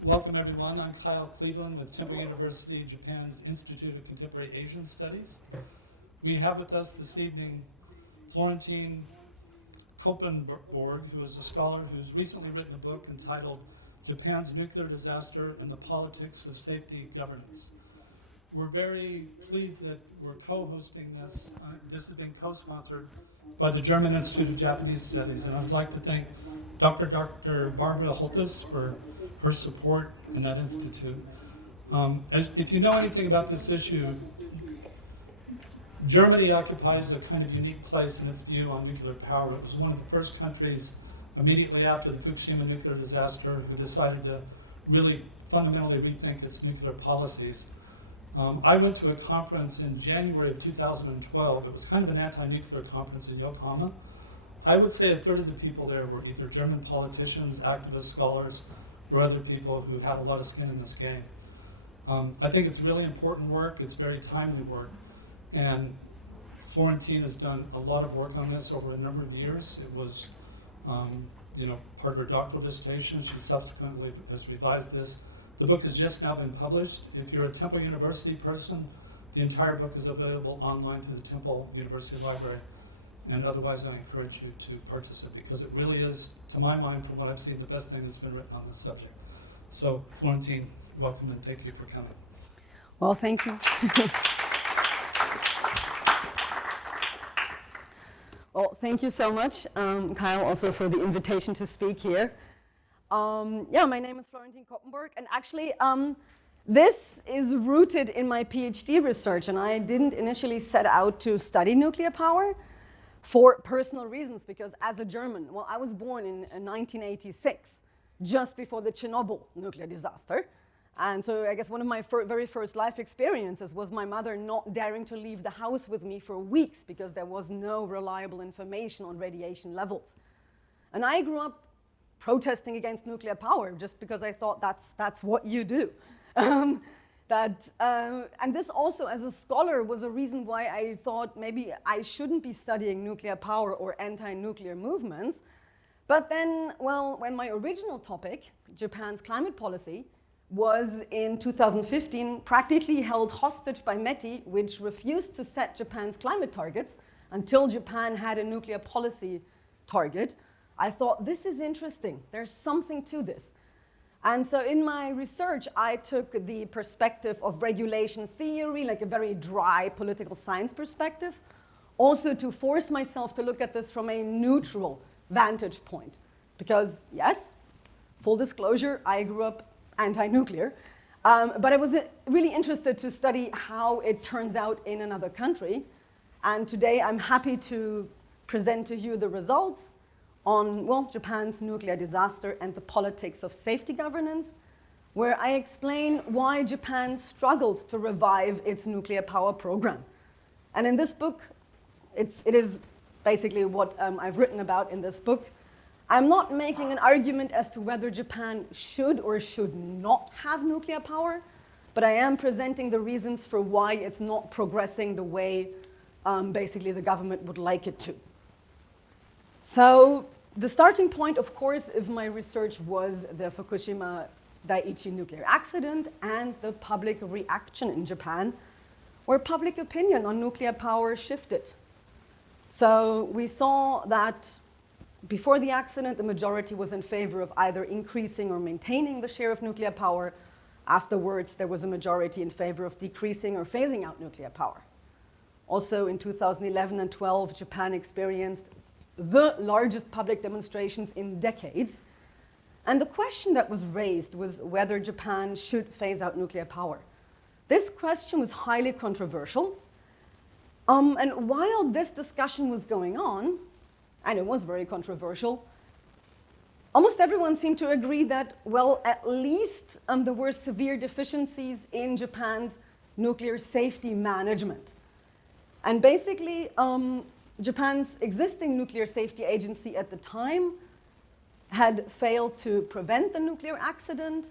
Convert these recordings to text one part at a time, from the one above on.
Welcome, everyone. I'm Kyle Cleveland with Temple University, Japan's Institute of Contemporary Asian Studies. We have with us this evening Florentine Koppenborg, who is a scholar who's recently written a book entitled Japan's Nuclear Disaster and the Politics of Safety Governance. We're very pleased that we're co-hosting this. This is being co-sponsored by the German Institute of Japanese Studies, and I'd like to thank Dr. Barbara Holtis for her support in that institute. If you know anything about this issue, Germany occupies a kind of unique place in its view on nuclear power. It was one of the first countries immediately after the Fukushima nuclear disaster who decided to really fundamentally rethink its nuclear policies. I went to a conference in January of 2012. It was kind of an anti-nuclear conference in Yokohama. I would say a third of the people there were either German politicians, activists, scholars, or other people who had a lot of skin in this game. I think it's really important work. It's very timely work. And Florentine has done a lot of work on this over a number of years. It was part of her doctoral dissertation. She subsequently has revised this. The book has just now been published. If you're a Temple University person, the entire book is available online through the Temple University Library. And otherwise, I encourage you to purchase it because it really is, to my mind, from what I've seen, the best thing that's been written on this subject. So, Florentine, welcome and thank you for coming. Well, thank you. Well, thank you so much, Kyle, also for the invitation to speak here. My name is Florentine Koppenborg, and actually, this is rooted in my PhD research, and I didn't initially set out to study nuclear power for personal reasons, because as a German, I was born in 1986, just before the Chernobyl nuclear disaster. And so I guess one of my very first life experiences was my mother not daring to leave the house with me for weeks because there was no reliable information on radiation levels. And I grew up protesting against nuclear power just because I thought that's what you do. And this also, as a scholar, was a reason why I thought maybe I shouldn't be studying nuclear power or anti-nuclear movements. But then, when my original topic, Japan's climate policy, was in 2015 practically held hostage by METI, which refused to set Japan's climate targets until Japan had a nuclear policy target, I thought, this is interesting. There's something to this. And so in my research, I took the perspective of regulation theory, like a very dry political science perspective, also to force myself to look at this from a neutral vantage point. Because yes, full disclosure, I grew up anti-nuclear, but I was really interested to study how it turns out in another country. And today I'm happy to present to you the results on, Japan's nuclear disaster and the politics of safety governance, where I explain why Japan struggled to revive its nuclear power program. And in this book, it is basically what I've written about in this book. I'm not making an argument as to whether Japan should or should not have nuclear power, but I am presenting the reasons for why it's not progressing the way basically the government would like it to. So the starting point, of course, of my research was the Fukushima Daiichi nuclear accident and the public reaction in Japan, where public opinion on nuclear power shifted. So we saw that before the accident, the majority was in favor of either increasing or maintaining the share of nuclear power. Afterwards, there was a majority in favor of decreasing or phasing out nuclear power. Also in 2011 and 12, Japan experienced the largest public demonstrations in decades. And the question that was raised was whether Japan should phase out nuclear power. This question was highly controversial. And while this discussion was going on, and it was very controversial, almost everyone seemed to agree that, at least there were severe deficiencies in Japan's nuclear safety management. And basically, Japan's existing nuclear safety agency at the time had failed to prevent the nuclear accident.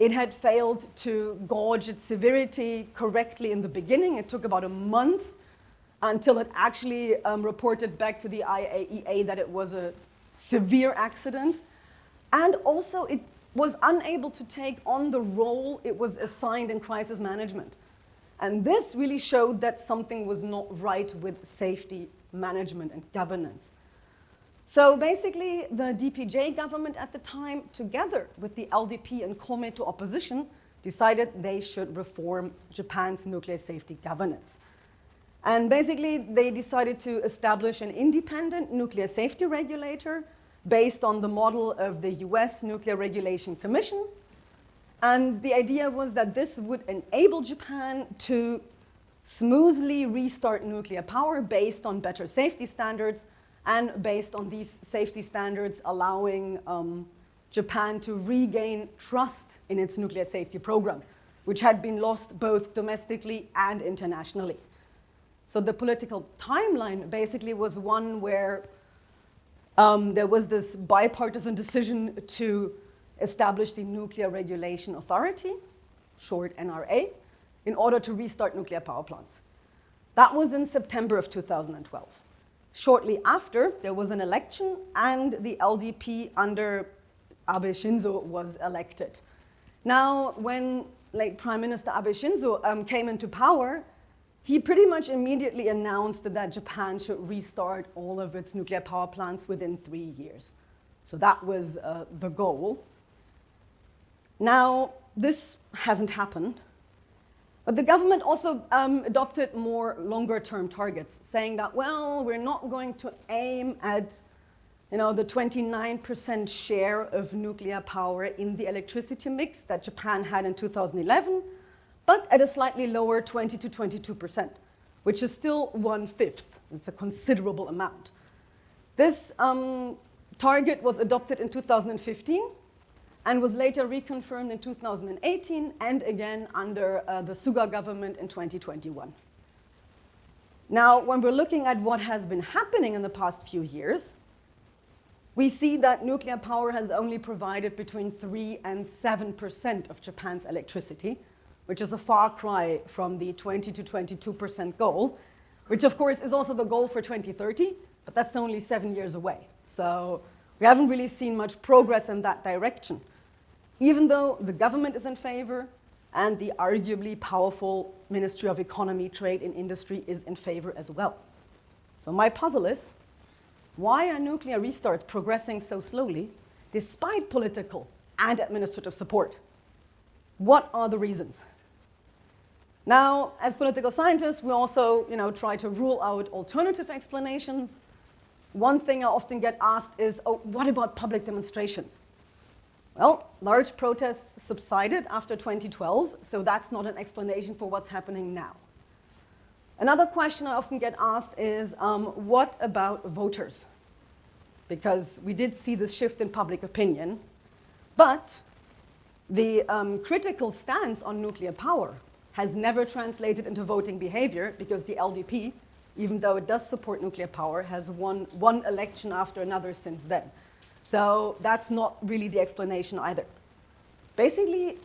It had failed to gauge its severity correctly in the beginning. It took about a month until it actually reported back to the IAEA that it was a severe accident. And also, it was unable to take on the role it was assigned in crisis management. And this really showed that something was not right with safety management and governance. So basically, the DPJ government at the time, together with the LDP and Komeito opposition, decided they should reform Japan's nuclear safety governance. And basically, they decided to establish an independent nuclear safety regulator based on the model of the US Nuclear Regulation Commission. And the idea was that this would enable Japan to smoothly restart nuclear power based on better safety standards, and based on these safety standards allowing Japan to regain trust in its nuclear safety program, which had been lost both domestically and internationally. So the political timeline basically was one where there was this bipartisan decision to establish the Nuclear Regulation Authority, short NRA, in order to restart nuclear power plants. That was in September of 2012. Shortly after, there was an election, and the LDP under Abe Shinzo was elected. Now, when late Prime Minister Abe Shinzo came into power, he pretty much immediately announced that Japan should restart all of its nuclear power plants within 3 years. So that was the goal. Now, this hasn't happened, but the government also adopted more longer-term targets, saying that, well, we're not going to aim at the 29% share of nuclear power in the electricity mix that Japan had in 2011, but at a slightly lower 20 to 22%, which is still 1/5. It's a considerable amount. This target was adopted in 2015 and was later reconfirmed in 2018 and again under the Suga government in 2021. Now, when we're looking at what has been happening in the past few years, we see that nuclear power has only provided between 3 and 7% of Japan's electricity, which is a far cry from the 20 to 22% goal, which of course is also the goal for 2030, but that's only 7 years away. So we haven't really seen much progress in that direction, even though the government is in favor and the arguably powerful Ministry of Economy, Trade and Industry is in favor as well. So my puzzle is, why are nuclear restarts progressing so slowly despite political and administrative support? What are the reasons? Now, as political scientists, we also try to rule out alternative explanations. One thing I often get asked is, oh, what about public demonstrations? Well, large protests subsided after 2012, so that's not an explanation for what's happening now. Another question I often get asked is, what about voters? Because we did see this shift in public opinion, but the critical stance on nuclear power has never translated into voting behavior, because the LDP, even though it does support nuclear power, has won one election after another since then. So that's not really the explanation either. Basically,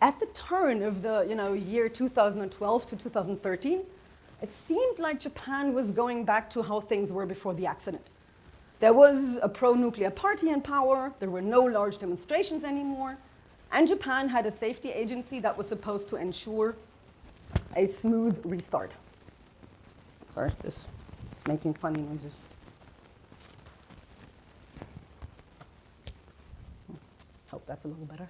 at the turn of the year 2012 to 2013, it seemed like Japan was going back to how things were before the accident. There was a pro-nuclear party in power, there were no large demonstrations anymore, and Japan had a safety agency that was supposed to ensure a smooth restart. Sorry, this is making funny noises. Hope that's a little better.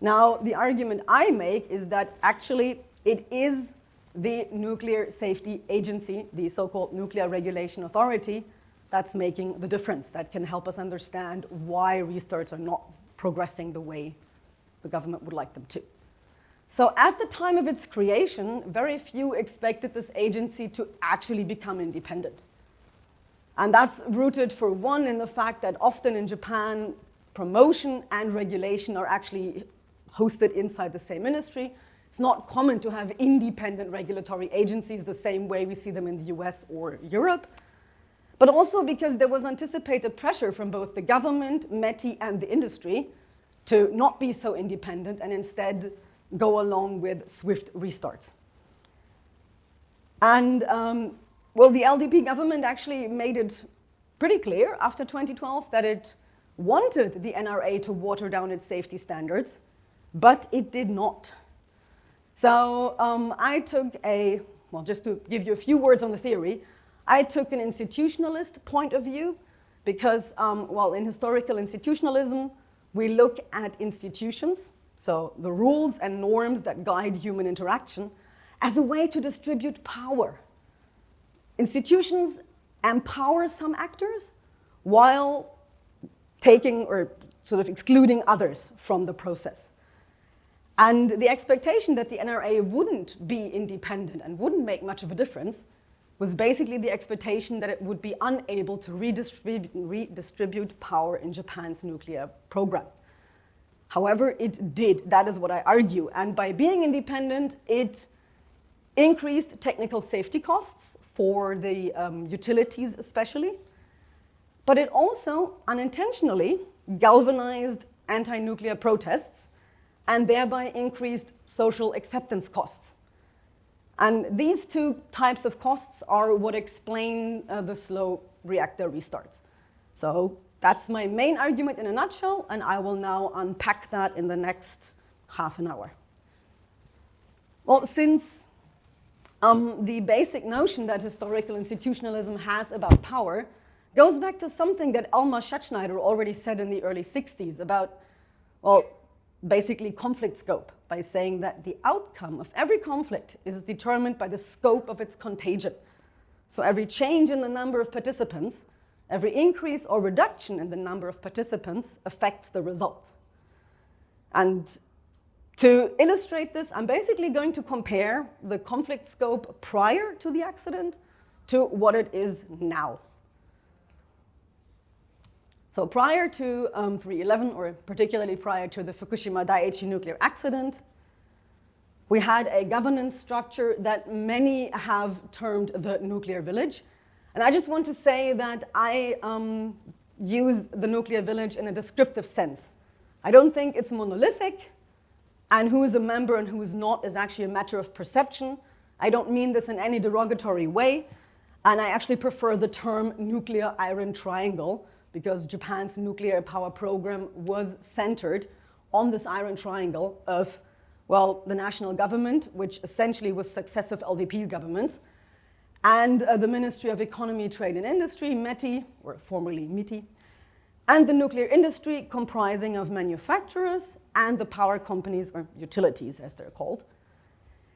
Now, the argument I make is that actually it is the Nuclear Safety Agency, the so-called Nuclear Regulation Authority, that's making the difference, that can help us understand why restarts are not progressing the way the government would like them to. So at the time of its creation, very few expected this agency to actually become independent. And that's rooted, for one, in the fact that often in Japan, promotion and regulation are actually hosted inside the same ministry. It's not common to have independent regulatory agencies the same way we see them in the US or Europe. But also because there was anticipated pressure from both the government, METI, and the industry to not be so independent and instead go along with swift restarts. And well, the LDP government actually made it pretty clear after 2012 that it wanted the NRA to water down its safety standards, but it did not. So I took just to give you a few words on the theory, I took an institutionalist point of view because, in historical institutionalism, we look at institutions, so the rules and norms that guide human interaction, as a way to distribute power. Institutions empower some actors while taking or sort of excluding others from the process. And the expectation that the NRA wouldn't be independent and wouldn't make much of a difference was basically the expectation that it would be unable to redistribute power in Japan's nuclear program. However, it did. That is what I argue. And by being independent, it increased technical safety costs for the utilities especially, but it also unintentionally galvanized anti-nuclear protests and thereby increased social acceptance costs. And these two types of costs are what explain the slow reactor restarts. So that's my main argument in a nutshell, and I will now unpack that in the next half an hour. Well, since the basic notion that historical institutionalism has about power goes back to something that Elmar Schatzschneider already said in the early 60s about, basically conflict scope, by saying that the outcome of every conflict is determined by the scope of its contagion. So every change in the number of participants, every increase or reduction in the number of participants affects the results. And to illustrate this, I'm basically going to compare the conflict scope prior to the accident to what it is now. So prior to 3/11, or particularly prior to the Fukushima Daiichi nuclear accident, we had a governance structure that many have termed the nuclear village. And I just want to say that I use the nuclear village in a descriptive sense. I don't think it's monolithic, and who is a member and who is not is actually a matter of perception. I don't mean this in any derogatory way, and I actually prefer the term nuclear iron triangle, because Japan's nuclear power program was centered on this iron triangle of, the national government, which essentially was successive LDP governments, and the Ministry of Economy, Trade and Industry, METI, or formerly MITI, and the nuclear industry comprising of manufacturers and the power companies, or utilities as they're called.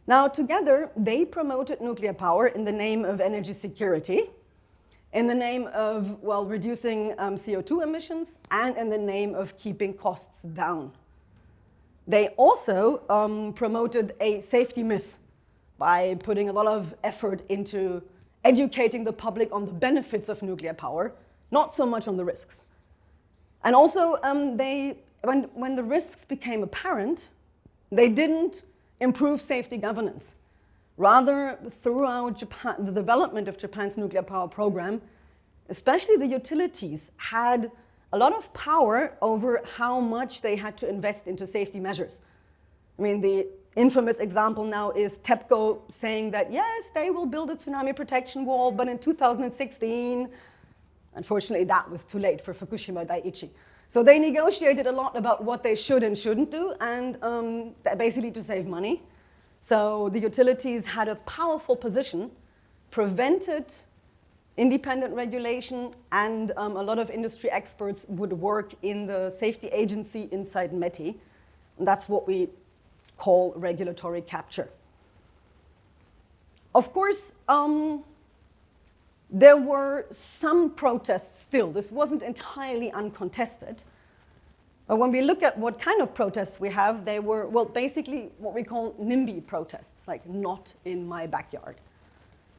Now together, they promoted nuclear power in the name of energy security, in the name of, reducing CO2 emissions, and in the name of keeping costs down. They also promoted a safety myth by putting a lot of effort into educating the public on the benefits of nuclear power, not so much on the risks. And also, when the risks became apparent, they didn't improve safety governance. Rather, throughout the development of Japan's nuclear power program, especially the utilities had a lot of power over how much they had to invest into safety measures. I mean, the infamous example now is TEPCO saying that, yes, they will build a tsunami protection wall, but in 2016, unfortunately, that was too late for Fukushima Daiichi. So they negotiated a lot about what they should and shouldn't do, and basically to save money. So the utilities had a powerful position, prevented independent regulation, and a lot of industry experts would work in the safety agency inside METI. And that's what we call regulatory capture. Of course, there were some protests still. This wasn't entirely uncontested. But when we look at what kind of protests we have, they were, basically what we call NIMBY protests, like not in my backyard.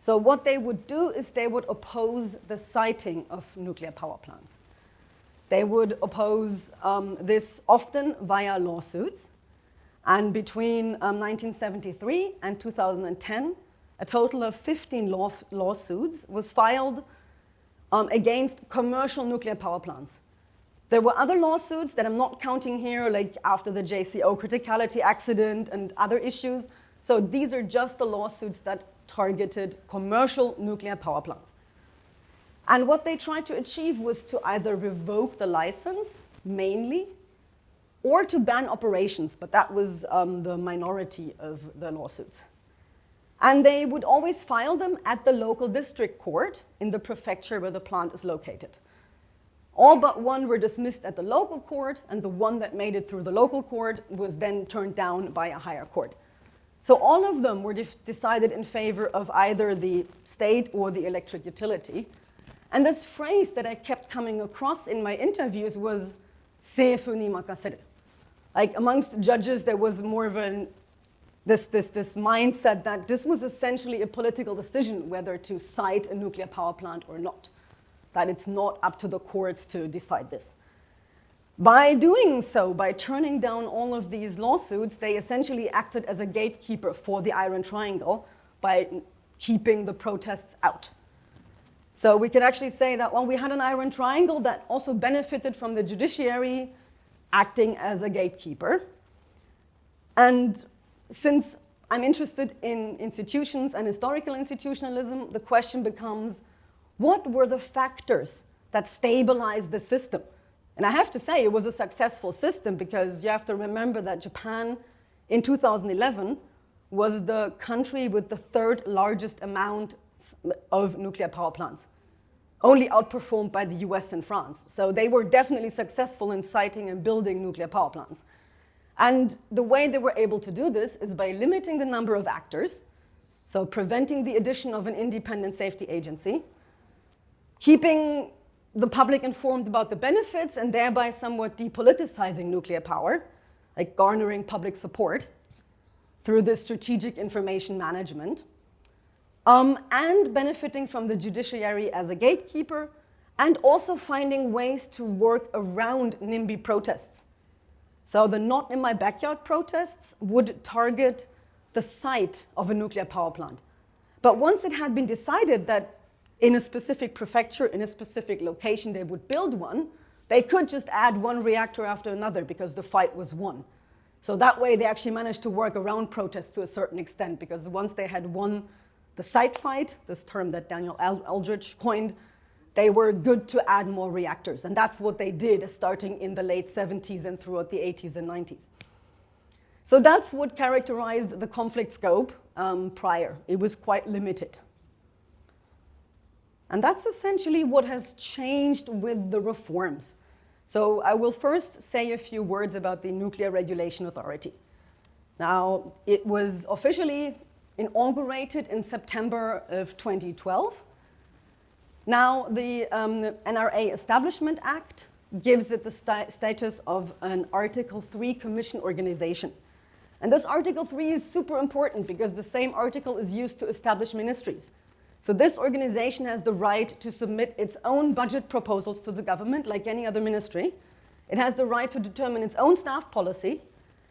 So what they would do is they would oppose the siting of nuclear power plants. They would oppose this often via lawsuits. And between 1973 and 2010, a total of 15 lawsuits was filed against commercial nuclear power plants. There were other lawsuits that I'm not counting here, like after the JCO criticality accident and other issues. So these are just the lawsuits that targeted commercial nuclear power plants. And what they tried to achieve was to either revoke the license, mainly, or to ban operations, but that was the minority of the lawsuits. And they would always file them at the local district court in the prefecture where the plant is located. All but one were dismissed at the local court, and the one that made it through the local court was then turned down by a higher court. So all of them were decided in favor of either the state or the electric utility. And this phrase that I kept coming across in my interviews was "seifu ni makaseru." Like amongst judges, there was more of this mindset that this was essentially a political decision whether to cite a nuclear power plant or not, that it's not up to the courts to decide this. By doing so, by turning down all of these lawsuits, they essentially acted as a gatekeeper for the Iron Triangle by keeping the protests out. So we can actually say that, well, we had an Iron Triangle that also benefited from the judiciary acting as a gatekeeper. And since I'm interested in institutions and historical institutionalism, the question becomes, what were the factors that stabilized the system? And I have to say it was a successful system, because you have to remember that Japan in 2011 was the country with the third largest amount of nuclear power plants, only outperformed by the US and France. So they were definitely successful in siting and building nuclear power plants. And the way they were able to do this is by limiting the number of actors, so preventing the addition of an independent safety agency, keeping the public informed about the benefits and thereby somewhat depoliticizing nuclear power, like garnering public support through this strategic information management, and benefiting from the judiciary as a gatekeeper, and also finding ways to work around NIMBY protests. So the Not in My Backyard protests would target the site of a nuclear power plant. But once it had been decided that in a specific prefecture, in a specific location, they would build one, they could just add one reactor after another because the fight was won. So that way they actually managed to work around protests to a certain extent, because once they had won the site fight, this term that Daniel Aldrich coined, they were good to add more reactors. And that's what they did starting in the late 70s and throughout the 80s and 90s. So that's what characterized the conflict scope prior. It was quite limited. And that's essentially what has changed with the reforms. So I will first say a few words about the Nuclear Regulation Authority. Now, it was officially inaugurated in September of 2012. Now, the NRA Establishment Act gives it the status of an Article 3 Commission organization. And this Article 3 is super important because the same article is used to establish ministries. So this organization has the right to submit its own budget proposals to the government, like any other ministry. It has the right to determine its own staff policy,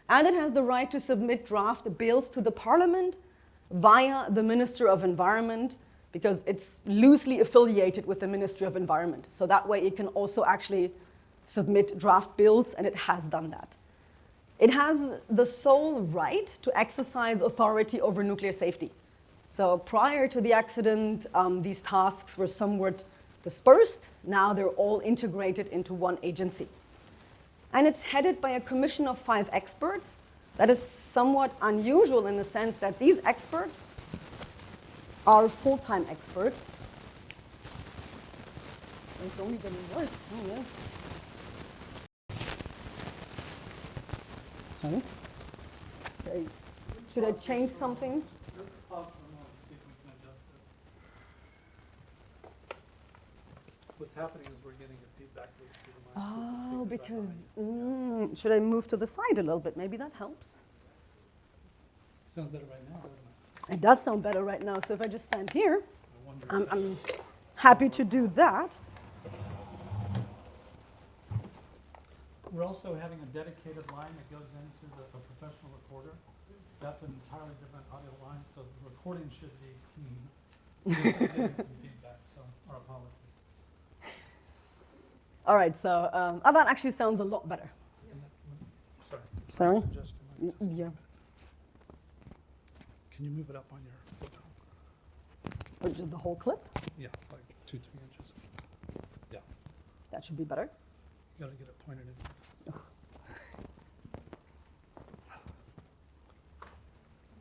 and it has the right to submit draft bills to the parliament via the Minister of Environment, because it's loosely affiliated with the Ministry of Environment. So that way it can also actually submit draft bills, and it has done that. It has the sole right to exercise authority over nuclear safety. So prior to the accident, these tasks were somewhat dispersed. Now they're all integrated into one agency. And it's headed by a commission of 5 experts. That is somewhat unusual in the sense that these experts are full-time experts. It's only getting worse. Oh, yeah. Huh? Okay. Should I change something? Let's pause for a moment to see if we can adjust this. What's happening is we're getting a feedback loop through the mic. Oh, because, should I move to the side a little bit? Maybe that helps. Sounds better right now, doesn't it? It does sound better right now. So if I just stand here, I wonder I'm happy to do that. We're also having a dedicated line that goes into a professional recorder. That's an entirely different audio line, so the recording should be clean. We're still getting some feedback, so our apologies. All right, so that actually sounds a lot better. Sorry? Adjust the mic just a Yeah. bit. Can you move it up on your laptop? Or just the whole clip? Yeah, like 2-3 inches. That should be better. You gotta get it pointed in.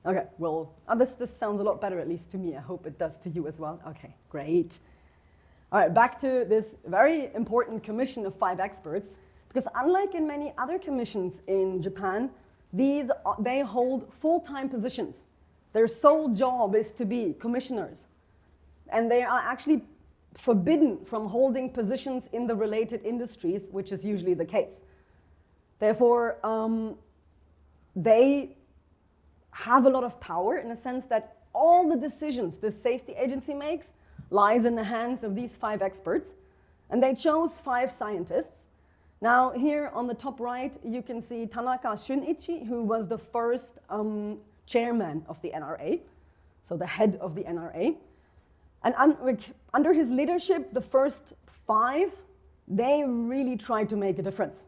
Okay, well, this sounds a lot better, at least to me. I hope it does to you as well. Okay, great. All right, back to this very important commission of 5 experts, because unlike in many other commissions in Japan, they hold full-time positions. Their sole job is to be commissioners, and they are actually forbidden from holding positions in the related industries, which is usually the case. Therefore, they have a lot of power in the sense that all the decisions the safety agency makes lies in the hands of these 5 experts, and they chose 5 scientists. Now here on the top right you can see Tanaka Shunichi, who was the first chairman of the NRA, so the head of the NRA. And under his leadership, the first 5, they really tried to make a difference.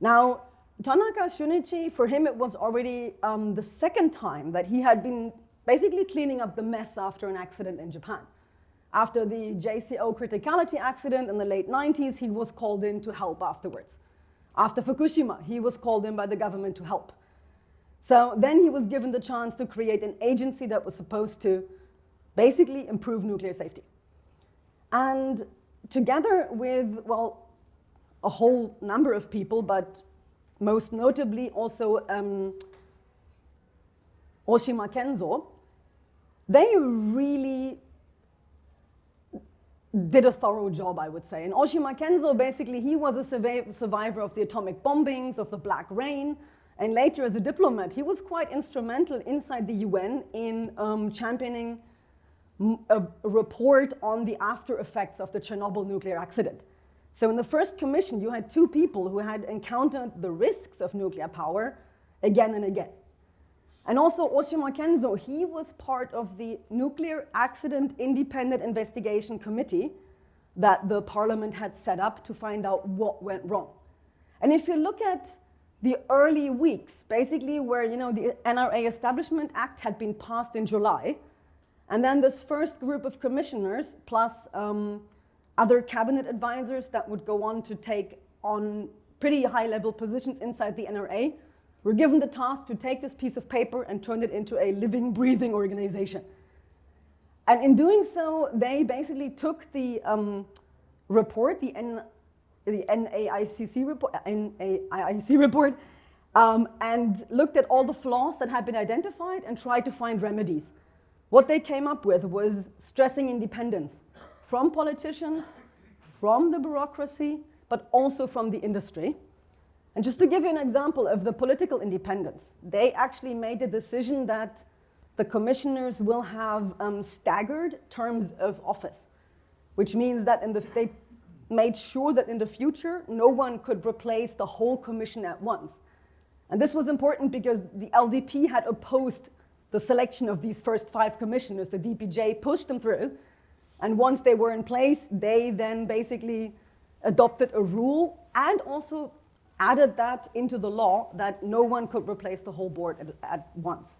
Now, Tanaka Shunichi, for him it was already the second time that he had been basically cleaning up the mess after an accident in Japan. After the JCO criticality accident in the late 90s, he was called in to help afterwards. After Fukushima, he was called in by the government to help. So then he was given the chance to create an agency that was supposed to basically improve nuclear safety. And together with, well, a whole number of people, but most notably also Oshima Kenzo, they really did a thorough job, I would say. And Oshima Kenzo, basically, he was a survivor of the atomic bombings, of the Black Rain, and later as a diplomat, he was quite instrumental inside the UN in championing a report on the after effects of the Chernobyl nuclear accident. So in the first commission, you had 2 people who had encountered the risks of nuclear power again and again. And also Oshima Kenzo, he was part of the Nuclear Accident Independent Investigation Committee that the parliament had set up to find out what went wrong. And if you look at the early weeks, basically where, you know, the NRA Establishment Act had been passed in July, and then this first group of commissioners plus other cabinet advisors that would go on to take on pretty high-level positions inside the NRA, were given the task to take this piece of paper and turn it into a living, breathing organization. And in doing so, they basically took the report, the NAICC report, and looked at all the flaws that had been identified and tried to find remedies. What they came up with was stressing independence from politicians, from the bureaucracy, but also from the industry. And just to give you an example of the political independence, they actually made a decision that the commissioners will have staggered terms of office, which means that they made sure that in the future, no one could replace the whole commission at once. And this was important because the LDP had opposed the selection of these first 5 commissioners. The DPJ pushed them through, and once they were in place, they then basically adopted a rule and also added that into the law that no one could replace the whole board at once.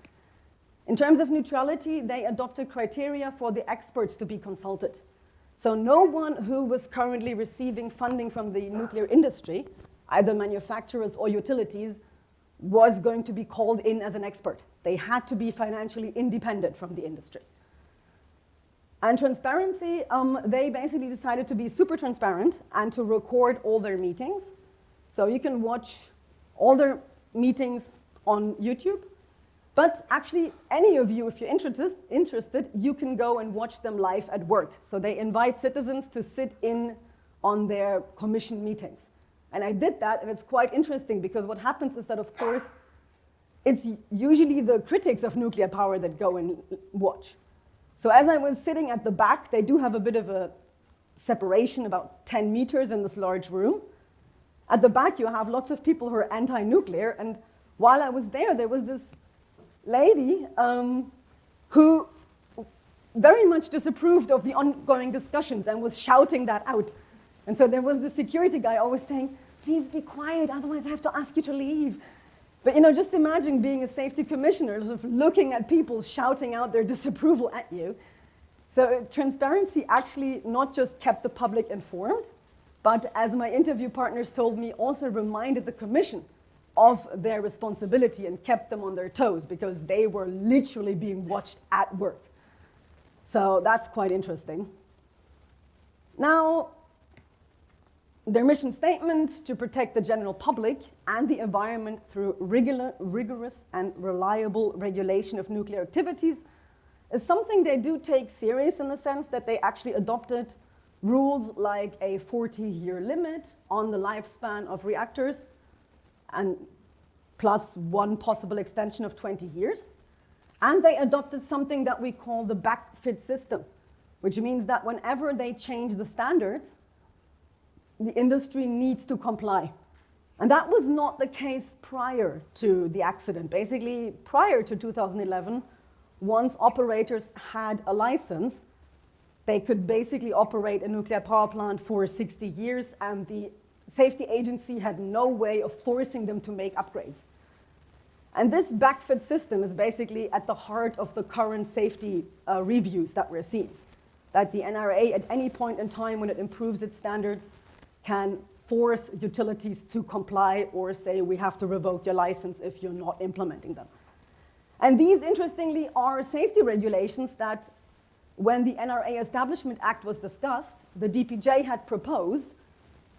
In terms of neutrality, they adopted criteria for the experts to be consulted. So no one who was currently receiving funding from the nuclear industry, either manufacturers or utilities, was going to be called in as an expert. They had to be financially independent from the industry. And transparency, they basically decided to be super transparent and to record all their meetings. So you can watch all their meetings on YouTube, but actually any of you, if you're interested, you can go and watch them live at work. So they invite citizens to sit in on their commission meetings. And I did that, and it's quite interesting because what happens is that, of course, it's usually the critics of nuclear power that go and watch. So as I was sitting at the back, they do have a bit of a separation, about 10 meters in this large room. At the back, you have lots of people who are anti-nuclear, and while I was there was this lady who very much disapproved of the ongoing discussions and was shouting that out. And so there was the security guy always saying, please be quiet, otherwise I have to ask you to leave. But just imagine being a safety commissioner, sort of looking at people shouting out their disapproval at you. So transparency actually not just kept the public informed, but as my interview partners told me, also reminded the Commission of their responsibility and kept them on their toes because they were literally being watched at work. So that's quite interesting. Now, their mission statement to protect the general public and the environment through rigorous and reliable regulation of nuclear activities is something they do take serious in the sense that they actually adopted rules like a 40-year limit on the lifespan of reactors and plus one possible extension of 20 years. And they adopted something that we call the backfit system, which means that whenever they change the standards, the industry needs to comply. And that was not the case prior to the accident. Basically, prior to 2011, once operators had a license, they could basically operate a nuclear power plant for 60 years, and the safety agency had no way of forcing them to make upgrades. And this backfit system is basically at the heart of the current safety reviews that we're seeing. That the NRA, at any point in time when it improves its standards, can force utilities to comply or say we have to revoke your license if you're not implementing them. And these, interestingly, are safety regulations that when the NRA Establishment Act was discussed, the DPJ had proposed,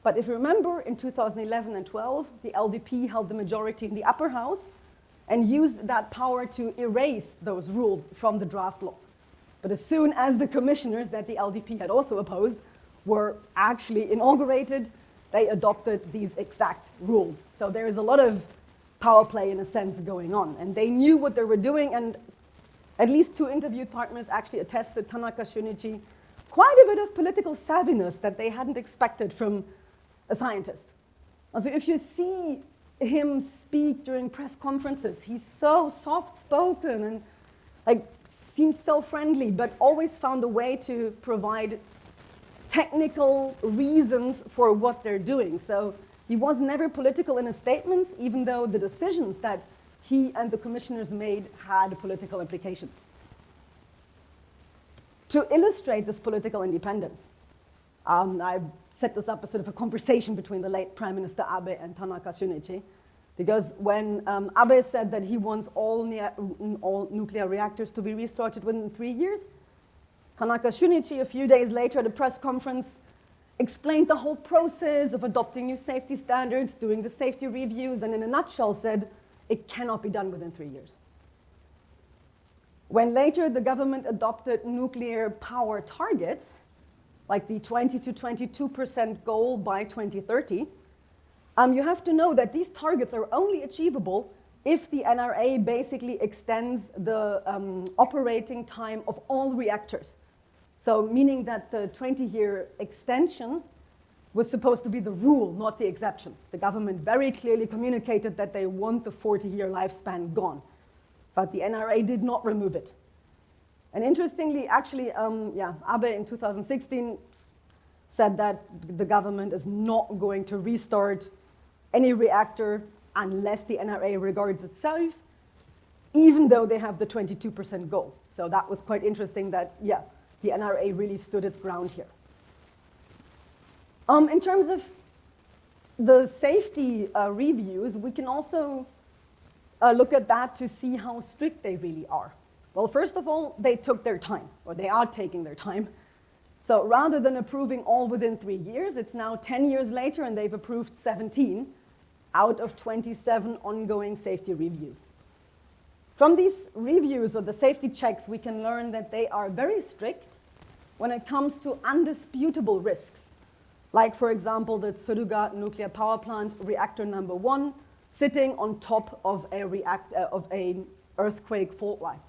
but if you remember, in 2011 and 12, the LDP held the majority in the upper house and used that power to erase those rules from the draft law. But as soon as the commissioners that the LDP had also opposed were actually inaugurated, they adopted these exact rules. So there is a lot of power play, in a sense, going on. And they knew what they were doing, and at least two interviewed partners actually attested, Tanaka Shunichi, quite a bit of political savviness that they hadn't expected from a scientist. Also, if you see him speak during press conferences, he's so soft-spoken and like seems so friendly, but always found a way to provide technical reasons for what they're doing. So he was never political in his statements, even though the decisions that he and the commissioners made had political implications. To illustrate this political independence, I've set this up as sort of a conversation between the late Prime Minister Abe and Tanaka Shunichi, because when Abe said that he wants all nuclear reactors to be restarted within 3 years, Tanaka Shunichi, a few days later at a press conference, explained the whole process of adopting new safety standards, doing the safety reviews, and in a nutshell said, it cannot be done within 3 years. When later the government adopted nuclear power targets, like the 20 to 22% goal by 2030, you have to know that these targets are only achievable if the NRA basically extends the operating time of all reactors. So meaning that the 20-year extension was supposed to be the rule, not the exception. The government very clearly communicated that they want the 40-year lifespan gone, but the NRA did not remove it. And interestingly, actually, Abe in 2016 said that the government is not going to restart any reactor unless the NRA regards itself, even though they have the 22% goal. So that was quite interesting that, the NRA really stood its ground here. In terms of the safety reviews, we can also look at that to see how strict they really are. Well, first of all, they took their time, or they are taking their time. So rather than approving all within 3 years, it's now 10 years later and they've approved 17 out of 27 ongoing safety reviews. From these reviews or the safety checks, we can learn that they are very strict when it comes to undisputable risks. Like, for example, the Tsuruga nuclear power plant, reactor number 1, sitting on top of an earthquake fault line.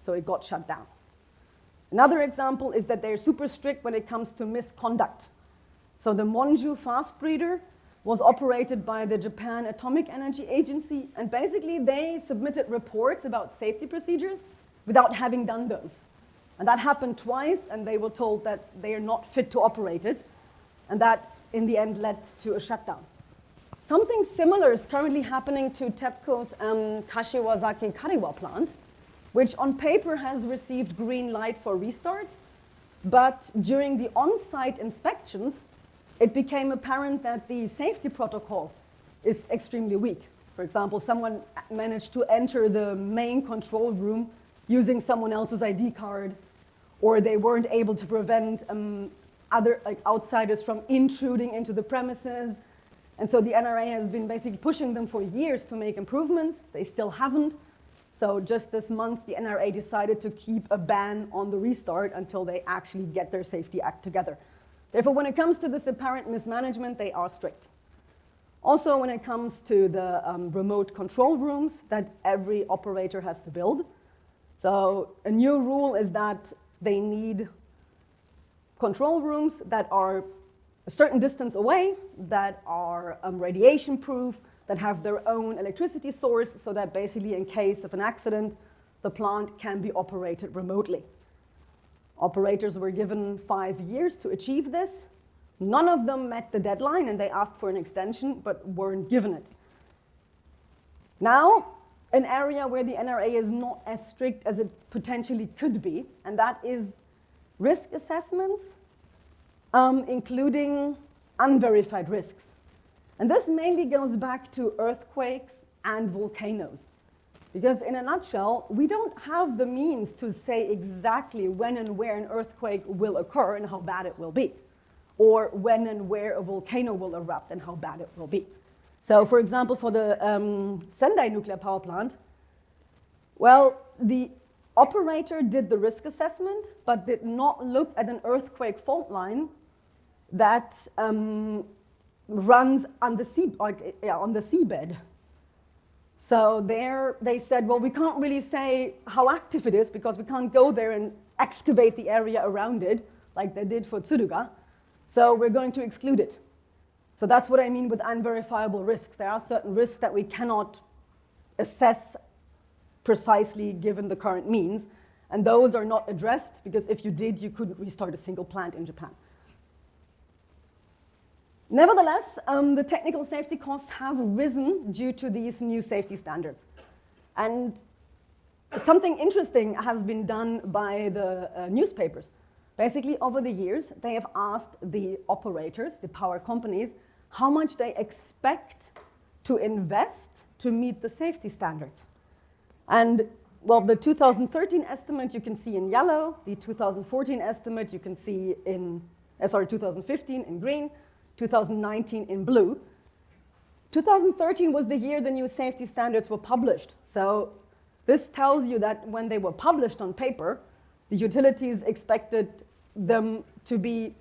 So it got shut down. Another example is that they're super strict when it comes to misconduct. So the Monju fast breeder was operated by the Japan Atomic Energy Agency, and basically they submitted reports about safety procedures without having done those. And that happened twice, and they were told that they are not fit to operate it, and that in the end led to a shutdown. Something similar is currently happening to TEPCO's Kashiwazaki Kariwa plant, which on paper has received green light for restarts, but during the on-site inspections, it became apparent that the safety protocol is extremely weak. For example, someone managed to enter the main control room using someone else's ID card, or they weren't able to prevent other outsiders from intruding into the premises. And so the NRA has been basically pushing them for years to make improvements. They still haven't. So just this month, the NRA decided to keep a ban on the restart until they actually get their safety act together. Therefore, when it comes to this apparent mismanagement, they are strict. Also, when it comes to the remote control rooms that every operator has to build. So a new rule is that they need control rooms that are a certain distance away, that are radiation proof, that have their own electricity source, so that basically in case of an accident, the plant can be operated remotely. Operators were given 5 years to achieve this. None of them met the deadline, and they asked for an extension, but weren't given it. Now, an area where the NRA is not as strict as it potentially could be, and that is risk assessments, including unverified risks. And this mainly goes back to earthquakes and volcanoes. Because in a nutshell, we don't have the means to say exactly when and where an earthquake will occur and how bad it will be, or when and where a volcano will erupt and how bad it will be. So for example, for the Sendai nuclear power plant, well, the operator did the risk assessment, but did not look at an earthquake fault line that runs on the seabed. So there they said, well, we can't really say how active it is because we can't go there and excavate the area around it like they did for Tsuruga. So we're going to exclude it. So that's what I mean with unverifiable risks. There are certain risks that we cannot assess precisely given the current means, and those are not addressed because if you did, you couldn't restart a single plant in Japan. Nevertheless, the technical safety costs have risen due to these new safety standards. And something interesting has been done by the newspapers. Basically, over the years, they have asked the operators, the power companies, how much they expect to invest to meet the safety standards. And well, the 2013 estimate you can see in yellow, the 2014 estimate you can see in, 2015 in green, 2019 in blue. 2013 was the year the new safety standards were published. So this tells you that when they were published on paper, the utilities expected them to be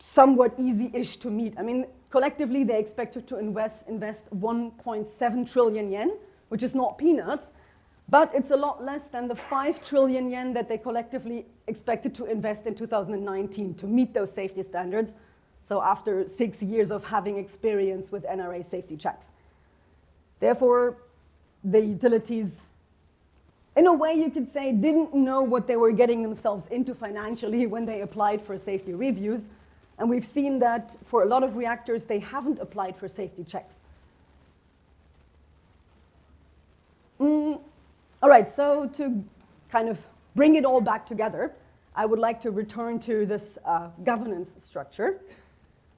somewhat easy-ish to meet. I mean, collectively, they expected to invest 1.7 trillion yen, which is not peanuts, but it's a lot less than the 5 trillion yen that they collectively expected to invest in 2019 to meet those safety standards. So after 6 years of having experience with NRA safety checks. Therefore, the utilities, in a way you could say, didn't know what they were getting themselves into financially when they applied for safety reviews. And we've seen that for a lot of reactors, they haven't applied for safety checks. All right, so to kind of bring it all back together, I would like to return to this governance structure,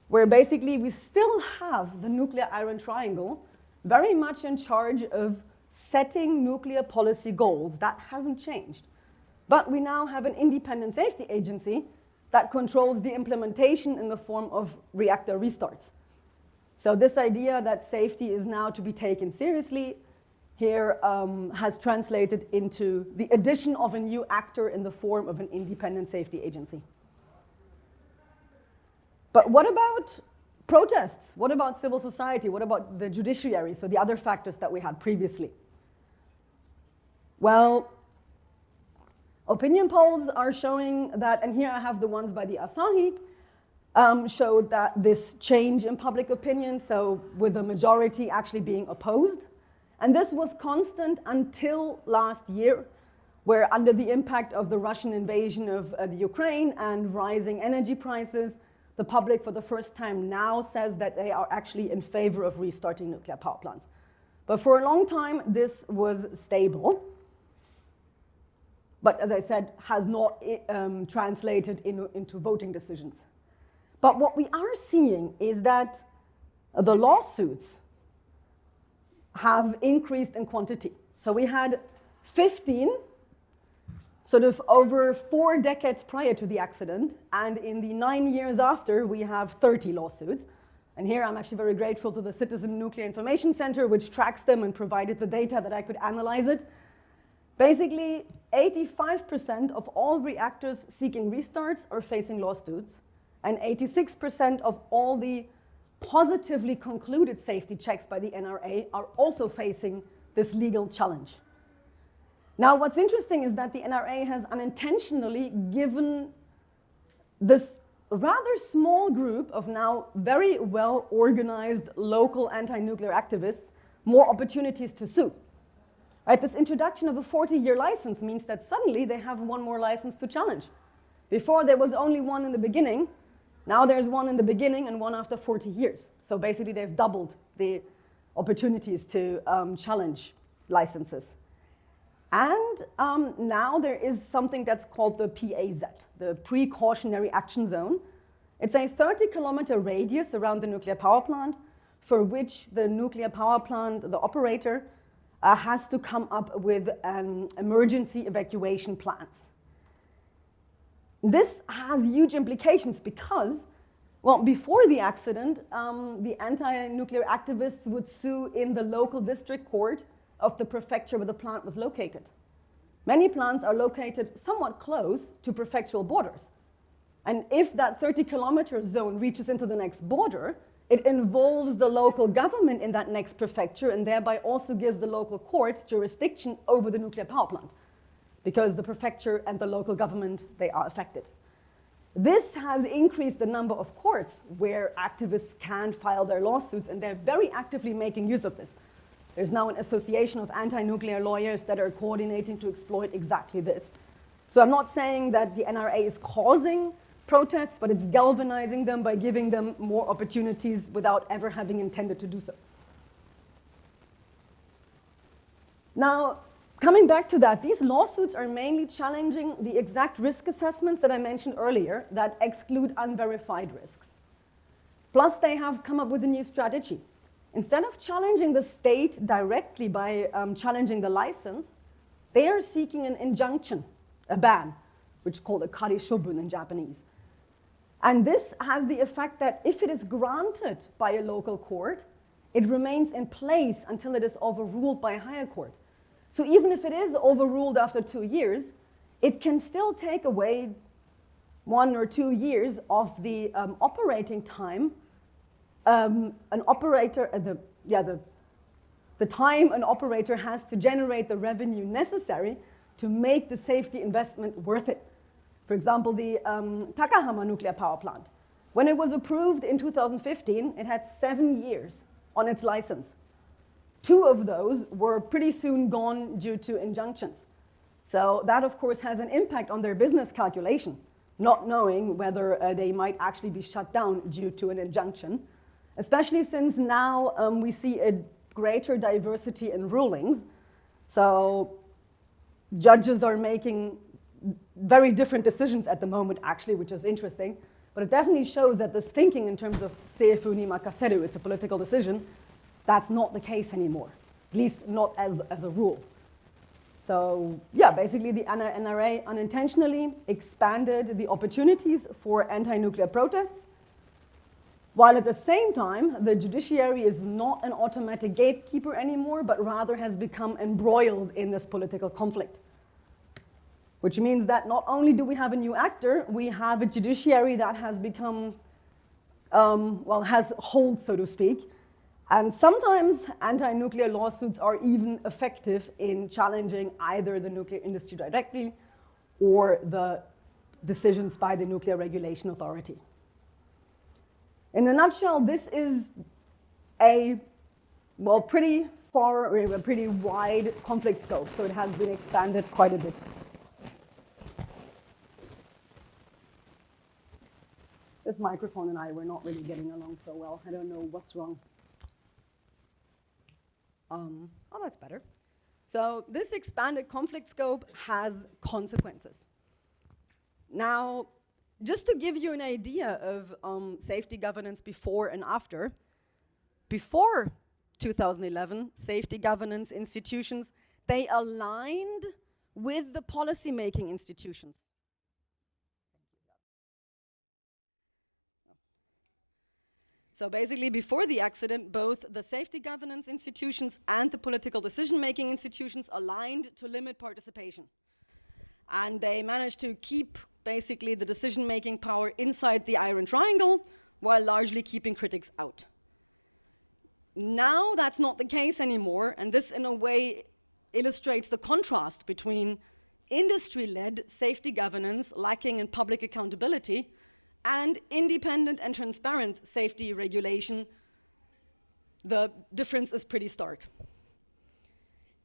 where basically we still have the nuclear iron triangle very much in charge of setting nuclear policy goals. That hasn't changed. But we now have an independent safety agency that controls the implementation in the form of reactor restarts. So this idea that safety is now to be taken seriously here has translated into the addition of a new actor in the form of an independent safety agency. But what about protests? What about civil society? What about the judiciary? So the other factors that we had previously. Well, opinion polls are showing that, and here I have the ones by the Asahi, showed that this change in public opinion, so with the majority actually being opposed. And this was constant until last year, where under the impact of the Russian invasion of the Ukraine and rising energy prices, the public for the first time now says that they are actually in favor of restarting nuclear power plants. But for a long time, this was stable. But as I said, has not translated into voting decisions. But what we are seeing is that the lawsuits have increased in quantity. So we had 15 sort of over 4 decades prior to the accident, and in the 9 years after, we have 30 lawsuits. And here I'm actually very grateful to the Citizen Nuclear Information Center, which tracks them and provided the data that I could analyze it. Basically, 85% of all reactors seeking restarts are facing lawsuits, and 86% of all the positively concluded safety checks by the NRA are also facing this legal challenge. Now, what's interesting is that the NRA has unintentionally given this rather small group of now very well-organized local anti-nuclear activists more opportunities to sue. Right? This introduction of a 40-year license means that suddenly they have one more license to challenge. Before there was only one in the beginning, now there's one in the beginning and one after 40 years. So basically they've doubled the opportunities to challenge licenses. And now there is something that's called the PAZ, the Precautionary Action Zone. It's a 30-kilometer radius around the nuclear power plant for which the nuclear power plant, the operator, has to come up with emergency evacuation plans. This has huge implications because, well, before the accident, the anti-nuclear activists would sue in the local district court of the prefecture where the plant was located. Many plants are located somewhat close to prefectural borders. And if that 30-kilometer zone reaches into the next border, it involves the local government in that next prefecture and thereby also gives the local courts jurisdiction over the nuclear power plant, because the prefecture and the local government, they are affected. This has increased the number of courts where activists can file their lawsuits, and they're very actively making use of this. There's now an association of anti-nuclear lawyers that are coordinating to exploit exactly this. So I'm not saying that the NRA is causing protests, but it's galvanizing them by giving them more opportunities without ever having intended to do so. Now, coming back to that, these lawsuits are mainly challenging the exact risk assessments that I mentioned earlier that exclude unverified risks. Plus, they have come up with a new strategy. Instead of challenging the state directly by challenging the license, they are seeking an injunction, a ban, which is called a karishobun in Japanese. And this has the effect that if it is granted by a local court, it remains in place until it is overruled by a higher court. So even if it is overruled after 2 years, it can still take away 1 or 2 years of the operating time an operator, the time an operator has to generate the revenue necessary to make the safety investment worth it. For example, the Takahama nuclear power plant. When it was approved in 2015, it had 7 years on its license. 2 of those were pretty soon gone due to injunctions. So that, of course, has an impact on their business calculation, not knowing whether they might actually be shut down due to an injunction, especially since now we see a greater diversity in rulings. So judges are making very different decisions at the moment, actually, which is interesting. But it definitely shows that this thinking in terms of seifu ni makaseru, it's a political decision, that's not the case anymore, at least not as a rule. So yeah, basically the NRA unintentionally expanded the opportunities for anti-nuclear protests, while at the same time, the judiciary is not an automatic gatekeeper anymore, but rather has become embroiled in this political conflict. Which means that not only do we have a new actor, we have a judiciary that has become, has hold, so to speak. And sometimes anti-nuclear lawsuits are even effective in challenging either the nuclear industry directly or the decisions by the Nuclear Regulation Authority. In a nutshell, this is a pretty wide conflict scope, so it has been expanded quite a bit. This microphone and I were not really getting along so well. I don't know what's wrong. Oh, that's better. So this expanded conflict scope has consequences. Now, Just to give you an idea of safety governance before and after, before 2011, safety governance institutions, they aligned with the policy-making institutions. So basically, before the accident, both the safety governance institutions and the political decision-making institutions aligned to limit participation. And they managed to keep, basically, the decision-making power inside the Iron Triangle, while largely keeping critics out. Now that's not the case anymore, and this, in a way, illustrates the contrast between industry-led safety governance lacking in public accountability and independent and transparent safety regulation. The difference is pretty stark.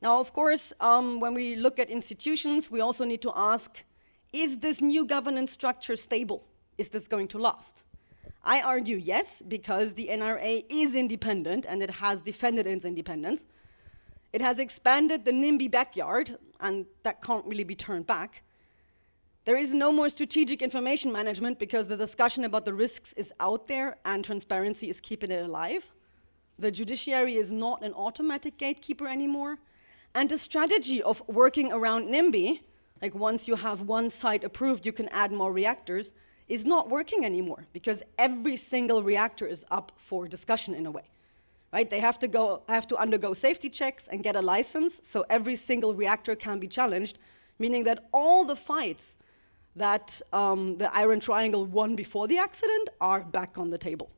Now, of course, when we look at institutions, we also need to ask, is this new governance structure stable? Is this going to last? I argue yes, because the NRA is independent and it has defended its independence. It has expanded the NIMBY backyard, and that can't really be turned back. There is no more strategic information management because the discussion about the risks is out there and transparency is keeping it alive. The judiciary is not an automatic gatekeeper anymore. And the strategy of working around NIMBY, like once you have one site approved, you can add more reactors, is not working anymore because every single reactor is up for discussion in a way. Right? They have to undergo safety checks and get a license, so every single reactor can be challenged, meaning that all the fights that the Iron Triangle won before the accident are back on the table.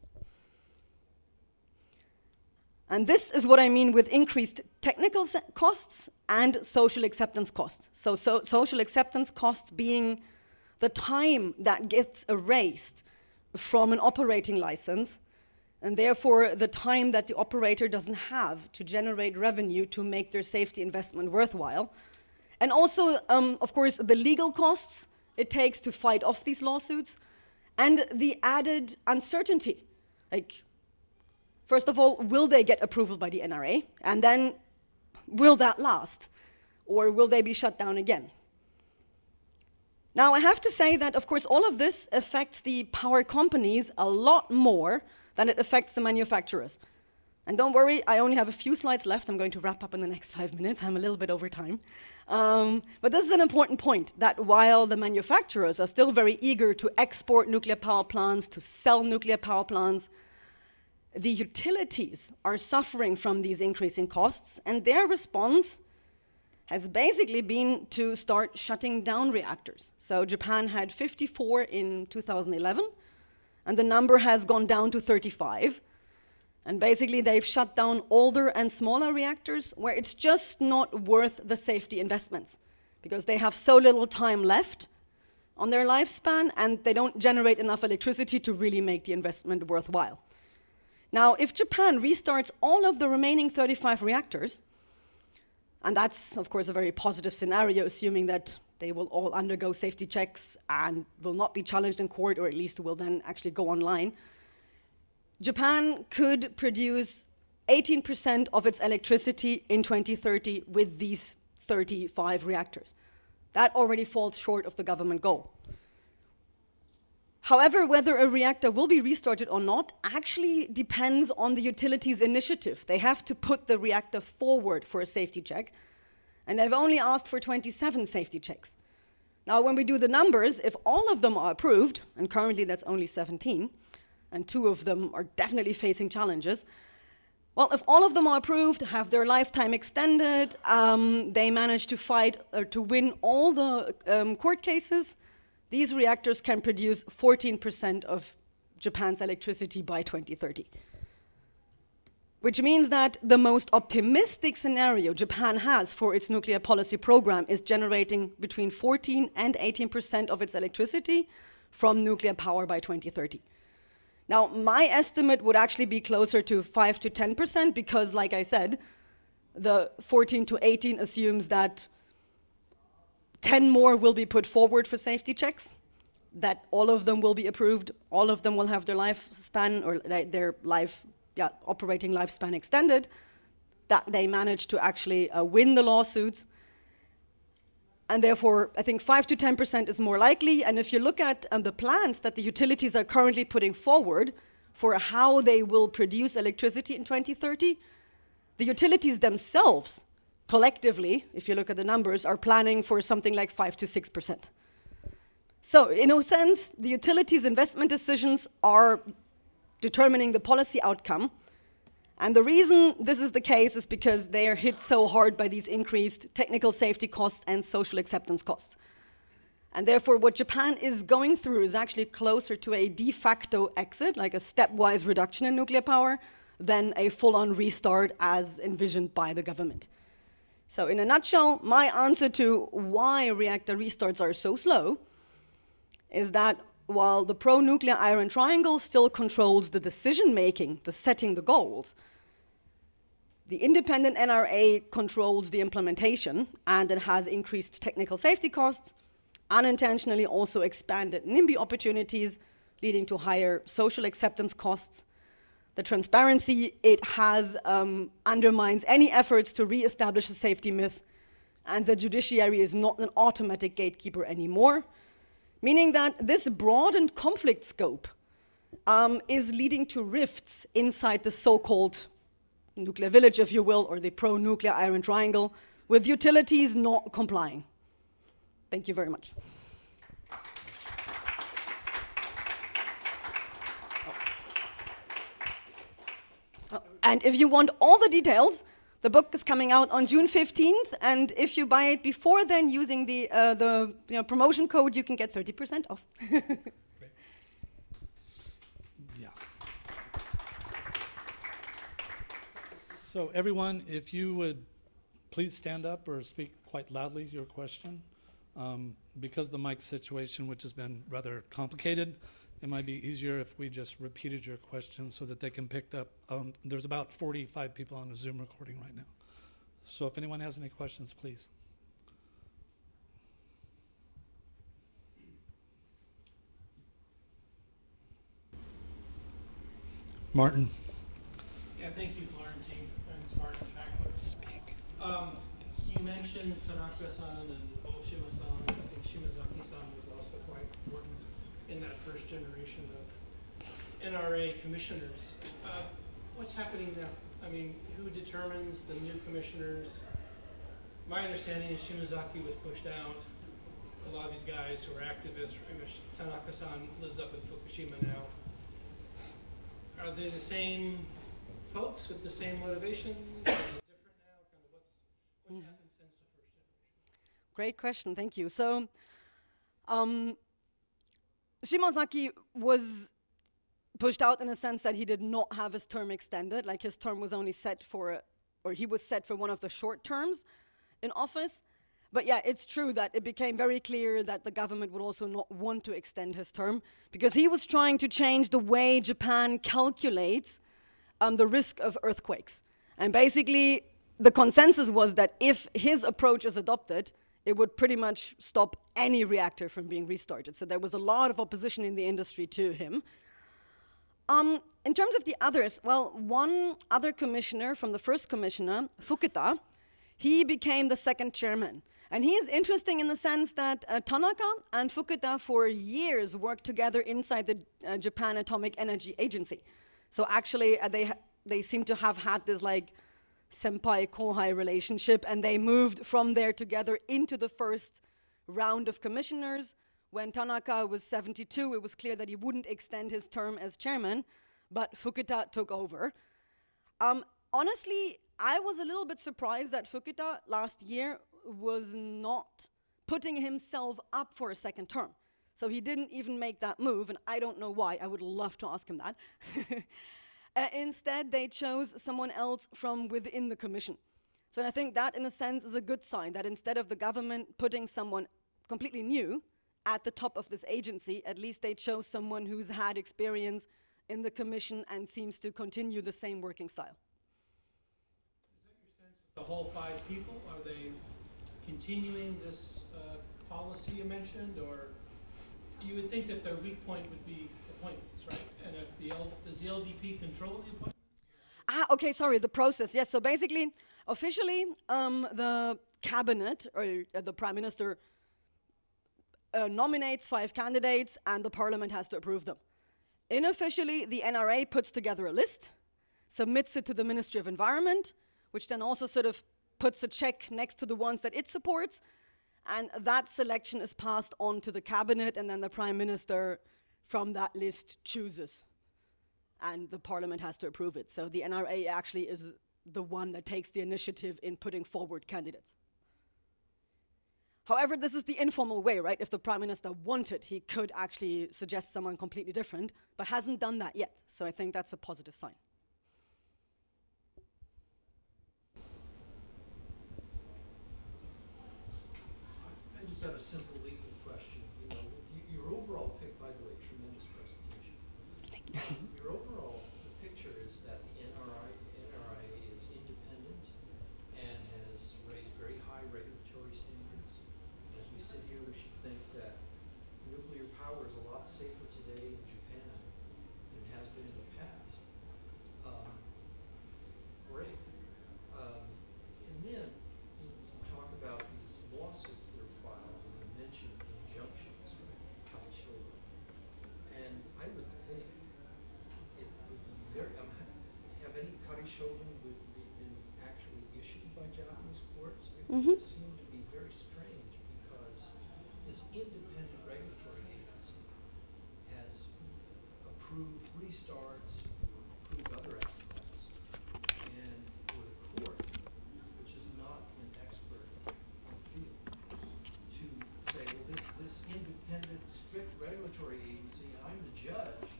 And this is what I mean with increased technical costs and social acceptance costs. So social acceptance costs being the time that gets erased from an operating license, and therefore the time that the operator doesn't have to generate revenue to make their safety investment worthwhile. And also, of course, the legal costs it takes to fight off these lawsuits, and the added uncertainty. Like, first of all, will they get approval by the NRA? And then, will that last? Or will they be shut down again? Now, I have to say that, of course, all of this affects the power companies a lot more than it affects the manufacturers. And don't worry, I only have a few slides left. I'm going to wrap up in the next 5 minutes. I'm a little bit over time. But this is an important point, that while the manufacturers are still very eager to export nuclear power plants, to sell nuclear power plants, the utilities are suffering from these increasing costs, and their response has basically been to start shutting down reactors. So Japan had 54 in 2011, and the number has gone down to 35. And basically, they've shut down older and smaller reactors where it's just not worth the safety investments because they have so little time left on their lifespan and they don't generate enough electricity to really make the investment worthwhile. Now, if Japan restarts all of the remaining 35 reactors, and that's, of course, a very positive scenario, assuming that they will all undergo safety checks and will not be challenged in court, or at least will then actually go online, Japan could produce 18% of its electricity in 2030 with these 35 reactors. That already falls short of the government goal. However, whether a reactor will be restarted or not actually depends on the utilities' initiative. They have to put the reactor forward for a safety check, and they've only asked for 27 safety checks. Now, when we do the numbers, if all of them are approved, and currently that's only 17, and 2 of them are definitely facing challenges. Well, if all of them are approved, have their lifetime extended, they manage to fight or to win all the court cases, these reactors can produce 14% of Japan's electricity by 2030. Which means that the most optimistic scenario Japan has for its nuclear policy program is generating between 14 and 18% of its electricity from nuclear power by 2030. Now, my estimate would actually be closer to 5 to 10% because, like I said, the 14 to 18 assumes that 10 more will be put forward for safety checks, that all of them will be approved, all of them will have their lifespan or their operating lifespan extended, that they managed to actually win the lawsuits. And therefore, I think 5 to 10% is more likely. And if you look at the plans that the utilities are currently putting forward for how they will produce electricity in 2030, the utilities themselves, collectively, if you look at the numbers, are planning for something like 5 to 6%. So, in a sense, the utilities' investment decisions are determining the policy outcome. And the reason this is the case is because they are hit so hard by these increased technical safety costs and social acceptance costs. And therefore, what Japan is going through is actually closer to a de facto exit, like a stepwise reduction in nuclear power, than a full-on restart as envisioned by the government. So in a nutshell, my answer to why reactor restarts are so slow is that while the pro-nuclear iron triangle still controls the decision-making, the setting the goals, the independent NRA controls the implementation, and it has increased technical safety costs, unintentionally also expanded NIMBY opportunities, leading to higher social acceptance costs. The transparency it has undermines any efforts to re-establish a safety myth, and the judiciary is not an automatic gatekeeper anymore, meaning that this broadened conflict scope is leading to rifts inside the so-called nuclear village, if you will, or the pro-nuclear iron triangle, with utilities not complying. Thank you very much. And if you want all the details, the book is coming out on June 15th, and if you buy it before then using the promotion code, you can get 30% off. Yeah. So everyone, if you would please stand up or speak quite loudly your question. Because of the mic situation, which has been rather complicated, it might be easier if we just repeated your question so that they can pick up. There's about 45 people on the Zoom recording right now. So if anyone has any questions, please. Martin. Yeah, thank you, Florentine. It's Martin Fackler. Speak. You mentioned Tanaka-san and Oshima-san. I think Shimazaki-san was also quite important in that first generation of NRA commissioners. What's happening now? I mean, who determines the new commissioners? My understanding is Shimazaki was pushed out. A lot of these guys who are activists, Tanaka-san lives up in Fukushima now. Are they the same folks with the same motivation? Is it different now? Kind of what's happened since the first generation? Great question, thank you. So, Shimazaki was pushed out in a sense that he did not have his term extended, like his term was only set for, or he was set for one of the short terms in office. But yeah, it's true that it became very clear that the government would also not want to extend his term because he was trying to change the way Japan calculates the risk of earthquakes. And basically, the consensus was that if his approach is adopted, it would pretty much stop any reactor from being restarted. So there was a lot of opposition in the industry to him. In terms of the others, well, one other commissioner from the first commissioner, Fuketa, he became the second chairman. And he is interesting in the sense that Tanaka and Fuketa for years worked together inside the Japan Atomic Energy Agency. So actually, they seem to have had this like senpai-kohai relationship, and they moved from there together into the first round of commissioners. When Tanaka was 72, it was clear that he wouldn't extend his term as chairman, but Fuketa took over. Honestly, I was a little bit surprised that Fuketa last year was not putting himself up for a second term. So he didn't even make that move, and I don't know why. I would love to ask him that. Instead, they chose someone else from within the commission. So I think that, in a sense, is a good sign, that instead of the government putting someone completely new at the top of this agency, at least they chose someone who's had experience in the commission and seems to continue the same working style. Is that your sense with the whole 5 people? Are they continuing this policy you mentioned, or you would think that their weak point would be appointments, right? And if does the LDP control the appointments? Okay, sorry, the process. Yes, so basically, Officially, the cabinet or the prime minister nominates 5 candidates and the parliament has to approve them. Unofficially, the NRA puts together a list, submits it to the Ministry of Environment, which then also sort of puts a check next to the ones that it supports, and that selection is passed on to the cabinet, and then the prime minister from that list chooses, and the parliament has to approve it. So the NRA actually is the one that takes the initiative in putting forward candidates. However, this is the informal way, right? If the prime minister wanted, he could actually suggest someone completely different, but hasn't done that yet. So I think that's a positive sign. I just have a simple legal question. You know, your overall pick, by the way, tremendous presentation. Your overall picture is that the NRA is independent and has raised very high regulatory standards. As we sit here, we should think that nuclear power is a lot safer today in Japan than it has been in the past. Great. And then you talk about these lawsuits that are filed, and you mentioned injunctions, right? Kaishoga. And I would think it would be very, have any kaishoga been actually issued by Japanese courts? It would seem to be very strange because this independent regulatory agency has approved restarts, approved other aspects. And for the court, which is not an expert in the field, to say, well, this independent, strict regulatory agency, I'm the judge,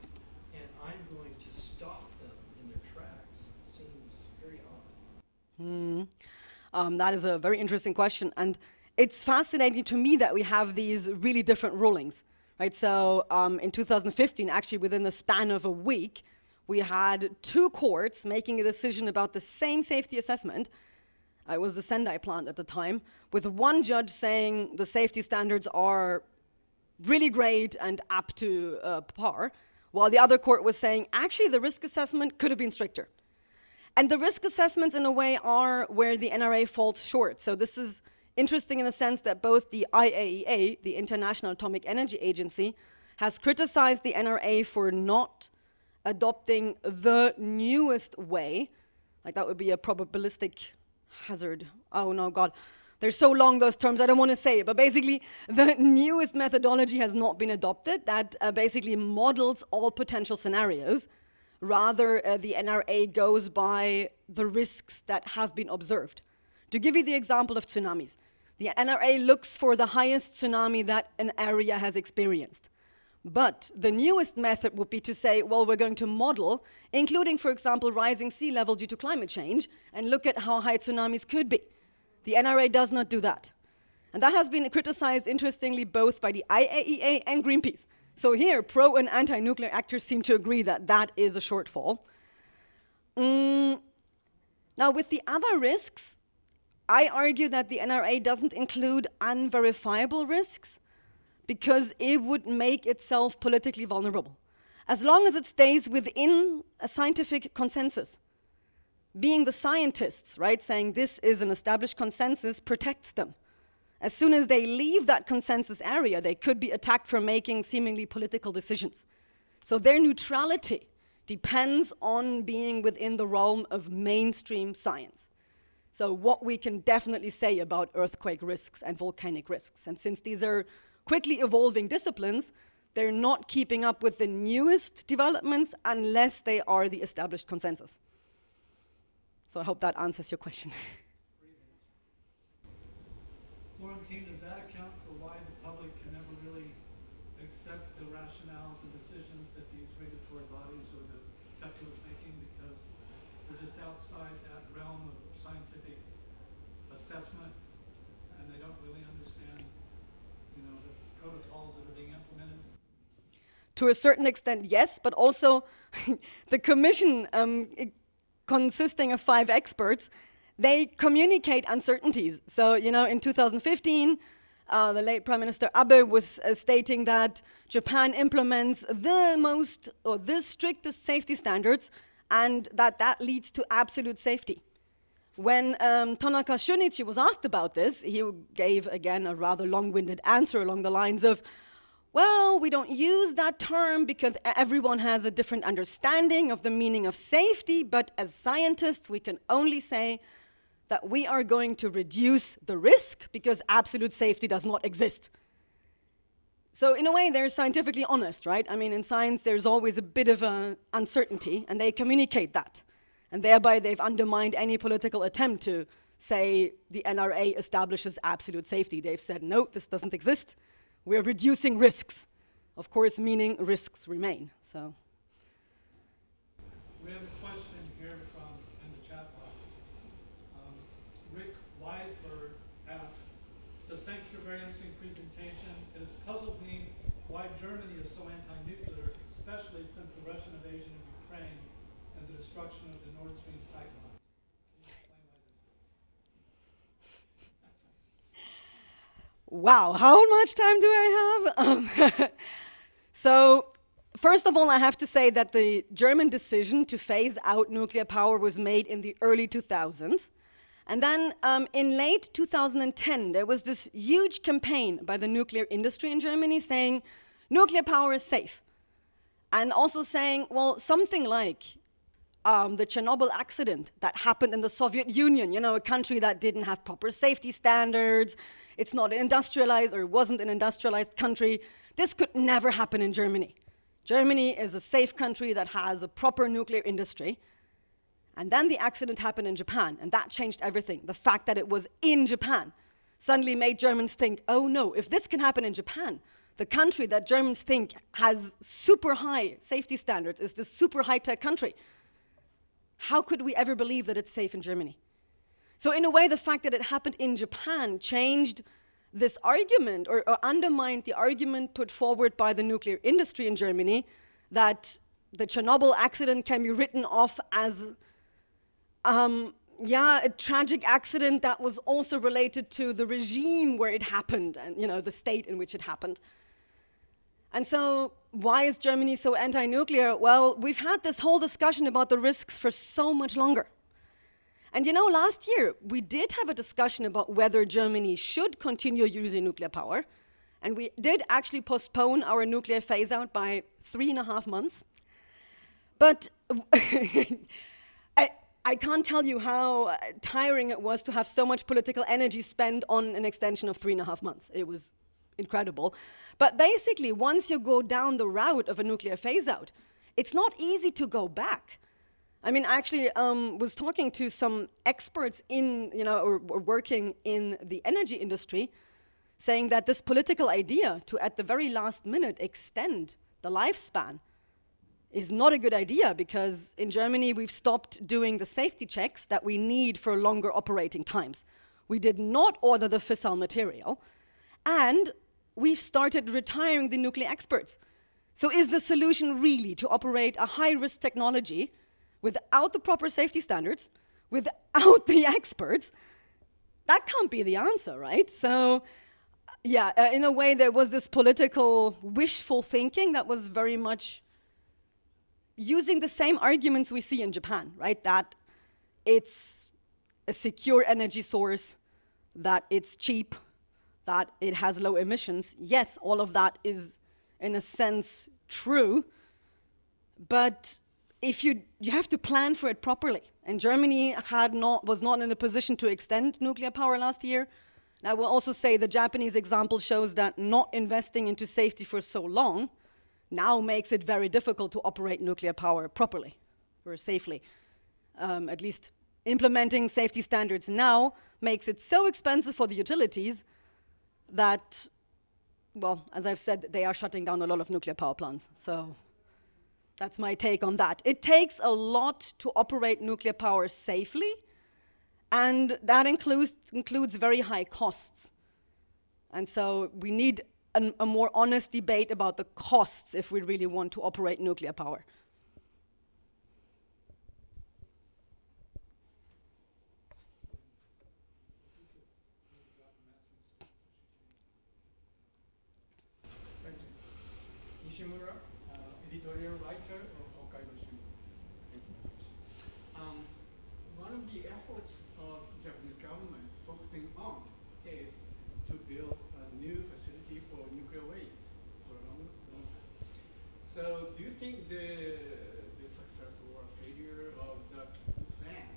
and I'm going to stop them in their tracks, it seems very odd. That is a very interesting question, and it's fascinating to me that we have these really different rulings, right? So in 2015, actually within the span of a week, we had 2 courts making a decision about the same safety assessment. It was the Sendai plant at the time, with one judge saying the safety standards are really great and up to par, while the other court was saying, actually, the risk assessment could have been stricter. And the risk assessments, in a way, are where the NRA falls short. So this is interesting in the sense that both the IAEA, the International Atomic Energy Agency, has criticized the NRA for not adopting the newest way, like that would be a probabilistic hazard. Oh no, God. They're so long, those terms, I don't want to say it. But basically, the newest methodology has not been adopted that basically models all potential scenarios. Rather, the NRA goes by the risks that have been observed. To give you the example of tsunamis, the NRA looks for the highest tsunami that an area has experienced. But the newest method would be to say, well, we're going to model, including, for example, rising sea level due to climate change, and look at how high tsunamis could be. The NRA does not do that. And that has been criticized, interestingly, both by the IAEA and Greenpeace. So here, pro and anti-nuclear actors seem to agree that that is a shortfall. Now, with the other risks, I argue that the NRA doesn't include unverifiable risks because it would make itself politically vulnerable. As long as it stays within a scientific consensus, being the scientists, right, saying this is an established consensus protects them. As soon as they leave that consensus area, they could be attacked for making seemingly political decisions. So their neutrality depends on being within the realm of mainstream science. So what we can definitely say about earthquake risks and volcanic risks. And since these are quickly evolving disciplines, they're not keeping up with the newest developments unless they are the established consensus. So I hope that answers your question. Florentine, does that account for why the public can never really accept the rationales and decisions that these regulatory bodies or the TEPCO is making because they're just outside that realm of scientific assessment and they don't really understand, you know, the protocols that are being implemented? To a certain extent, yes, but also the commission consisting of 5 experts, they communicate uncertainties. So, you know, in 2015, the late Prime Minister Abe was stating that Japan implements the strictest safety standards and that leads to absolute safety. When Tanaka Shunichi was asked about this, he gave, again, a rather long-winded answer along the lines of, well, we don't use that term because everyone has a different understanding of the meaning of safety, but as scientists, we can only say that we are going to reduce the risk because absolute safety does not exist. So in a way, they're scientifically honest, right? I mean, in science, there's always a bit of uncertainty, and they communicate that. And thereby, they've undermined any political attempt to say the NRA establishes absolute safety. They've said, no, this doesn't exist. We're reducing risks. Of course, meaning risks remain. So. We have a question here from in the chat box. Rick Weisberg asks, says, thanks for a very interesting presentation. It has puzzled me why Germany is so anti-nuclear, especially since the Russian invasion of Ukraine and the destruction of the Nord Stream pipeline. Can you explain why this is? Wow, how much time do I have? So, first of all, I have to say that the German decision to phase out nuclear power was made in the early 2000s. And then in late 2010, there was this huge campaign by the nuclear industry in Germany saying nuclear power is safe. And also saying, well, something like the Chernobyl accident that happened in the Soviet Union, you know, a country that didn't have proper safety standards, it's not industrialized or wasn't an industrialized country. This could never happen in Germany. Germany is a safe country that has a proper nuclear industry. And then the accident happened in Japan, and that changed everything. The fact that it was in Japan suddenly made Germans think, oh no, if this can happen in Japan, the country that Germans think has super high safety standards is this super high-tech country. How could we ever believe that it's safe in Germany? So in a way, the fact that it happened in Japan changed this argument or undermined the argument put forward by the nuclear industry in Germany that the Chernobyl accident can be written off as a tragic accident that was also related to the regime where it happened and, you know, the state in which it happened. And so why is Germany so anti-nuclear? Well, we've had this whole discussion about the risks for so much longer. And you know, last year, we did have a discussion about whether Germany should continue using nuclear power. And we did actually postpone our nuclear phase-out by 3.5 months. But I can't tell you how tiring it was to have so much political energy spent on an extension of 3.5 months. It was incredible. But basically, once you go down the route of a nuclear phase-out, it's not easy to go back. I mean, I actually was talking to some experts in, you know, or working in the energy industry, saying that this political idea to, at the very last minute, extend the lifespan is not a good idea, because in Germany we've stopped doing the safety checks that we need for longer operating times. We did not order the fissile material, and we've started retiring the nuclear experts. So is the solution really to operate a high-risk technology without the proper safety standards, without the experts? That can't be the answer, right? So yeah, in a way there was this political wishful thinking that was very much using the same arguments we see in Japan, right? That it's a secure energy source, that it's cheap, that it has low emissions. Yes, all of that is, in a sense, true, but if you have to plan for it properly. And Germany was not in a position to extend nuclear power last year. And I will also say the Japanese example shows that not investing into safety for so long now makes it very difficult to operate nuclear power properly or safely. At least implementing safety standards now makes it so expensive for the utilities that, well, as I've said, they are shutting down a lot of nuclear power plants. So that's my take on that. It takes a lot to operate nuclear power safely, and that includes very high costs. And so we need a more honest debate about the costs if we really want to operate nuclear power. Thank you. Nishimura, editorial writer of Hokkaido Shimbun. One of the efforts of Japanese government focusing on is to build a new facility for nuclear waste for a long time. So do you think the success or failure of the plan,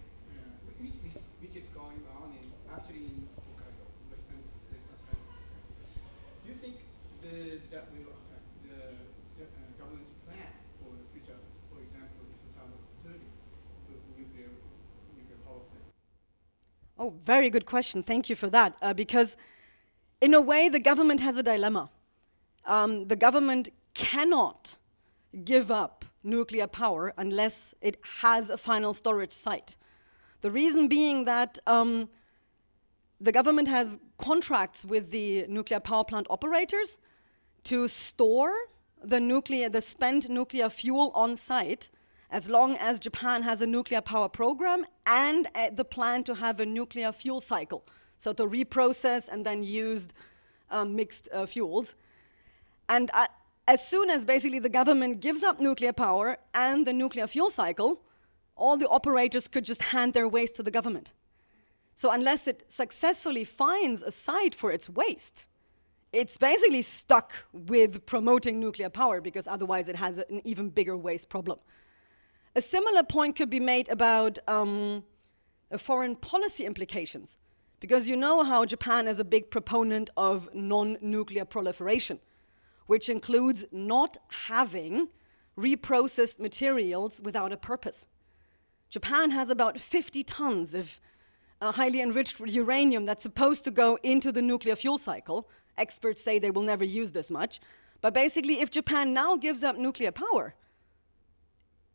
which is going on actually in Hokkaido, western side, do you think that will affect the government's plan for the future, for example, in 2030, with nuclear power plant? Oh, very good question. Thank you for that. Because in a way, the government has a dilemma. The government cannot give up nuclear power unless it has a final storage site. The reason being that the government has contracts with the nuclear power plant operators to store the spent nuclear fuel on site as long as Japan has a nuclear power program and the plan to have a nuclear fuel cycle, so to reprocess and then use mixed fuels. And as soon as basically the government gives up nuclear power and the nuclear fuel cycle, all the operators could just hand their waste to the government. So unless it successfully finds a site for its waste, it's basically stuck with promoting nuclear power, because otherwise it has an even bigger waste problem. A similar point could be made about foreign policy implications, because you know how Japan is a big proponent of non-nuclear proliferation, which includes not having reprocessed materials without a purpose. Japan has about 50 tons of highly enriched uranium that's supposed to go into the nuclear fuel cycle. Experts say they will never use this much. But basically, if Japan now gives up nuclear power,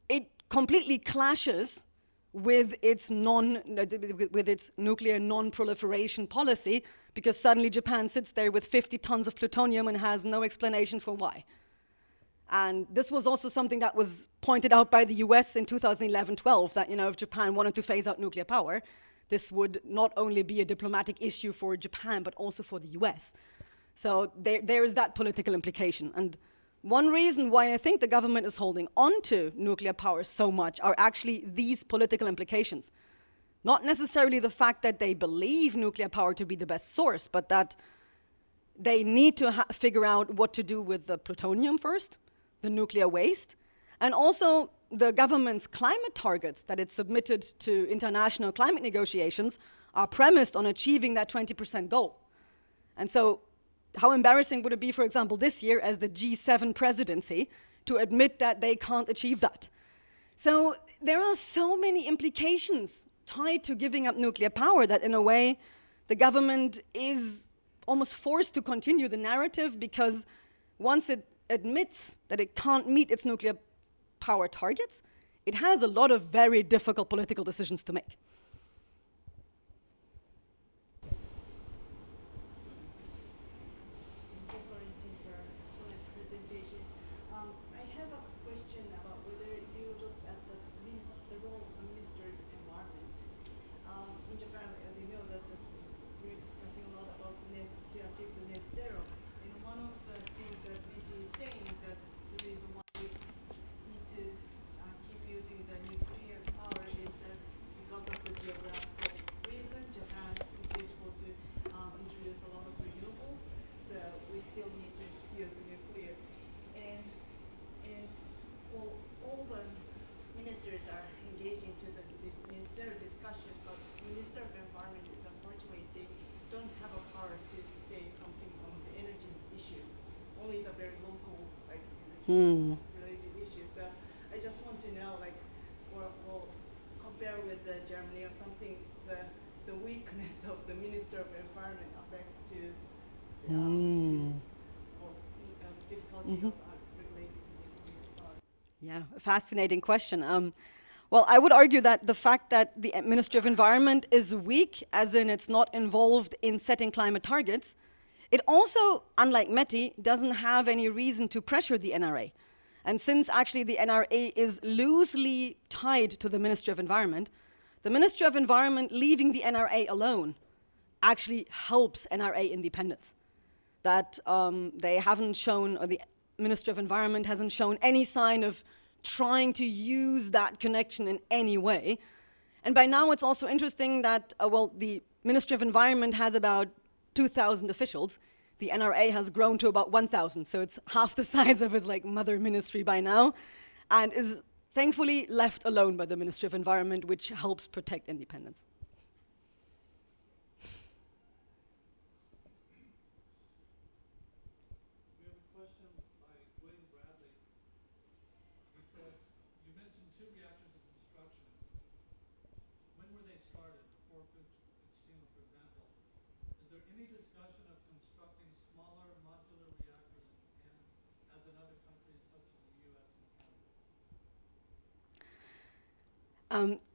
it completely clashes with its nuclear non-proliferation policy, because suddenly Japan sits there with 50 tons of plutonium and has no explanation for why. And this was also something that was pointed out by the US in 2011-12, that, if Japan wanted to phase out nuclear power, this would not only be a diplomatic issue for Japan, but also for the US. So there is that political implication. And one reason why I think the government is holding on to nuclear power so much are actually these political implications. Not necessarily the fact that they believe nuclear power to be the best source, but that they need to figure out what to do with the plutonium first, the nuclear waste, and also the government's climate targets that it submitted to international climate negotiations are premised on achieving that 20% goal. And so how embarrassing would it be, for example, this year as the G7 presidency to admit that they can't achieve that? So there are so many implications tied to giving up nuclear power that, in a way, the government is almost forced to continue the narrative, because once it admits that it can't meet its nuclear power targets, it has a lot of very difficult political decisions to make. Thank you, Florentine, for an excellent presentation. I have a question about whether you look at the role of the Minister of Environment. In Japan, as you know, we're discussing a lot about to achieve the net zero. And one of the things that VG is saying, that the reason why we need to keep using the nuclear power is that because of the geographical reason, Japan is able to introduce a lot of renewables, so we still need to use nuclear. And all the ministers are engaging to this net zero discussion, but Minister of Environment is, unfortunately, they don't have a power to say something on the energy issue, only the very local, related issues. So I just want to know, we'll compare with Germany or something, the weakness of the Minister of Environment affects to difficulty of regulating nuclear power. Yeah, a fascinating question. Well, I would argue that the fact that the Ministry of Environment is weak, as in it's not involved in setting climate targets, it also, unlike METI, doesn't have any reason to pressure the NRA. And since actually the NRA is loosely tied to the Ministry of Environment, the Ministry of Environment leaving the NRA alone actually helps NRA independence. That they haven't shown, or the Ministry of Environment hasn't shown any sign of trying to use that connection in any way. And by now it's also interesting that, well, the Ministry of Environment has about 2,000 officials. The NRA has grown to about 1,000, so it's half the size of its like mother ministry by now, and is thankfully left alone by the Ministry of Environment, which helps protect independence. We have a question by William Bradley. He says, you mentioned 2 reactors in construction. When were they started? For Fukushima, for example. Is there any discussion of constructing smaller modular reactors in Japan, as in other countries such as the US and Canada?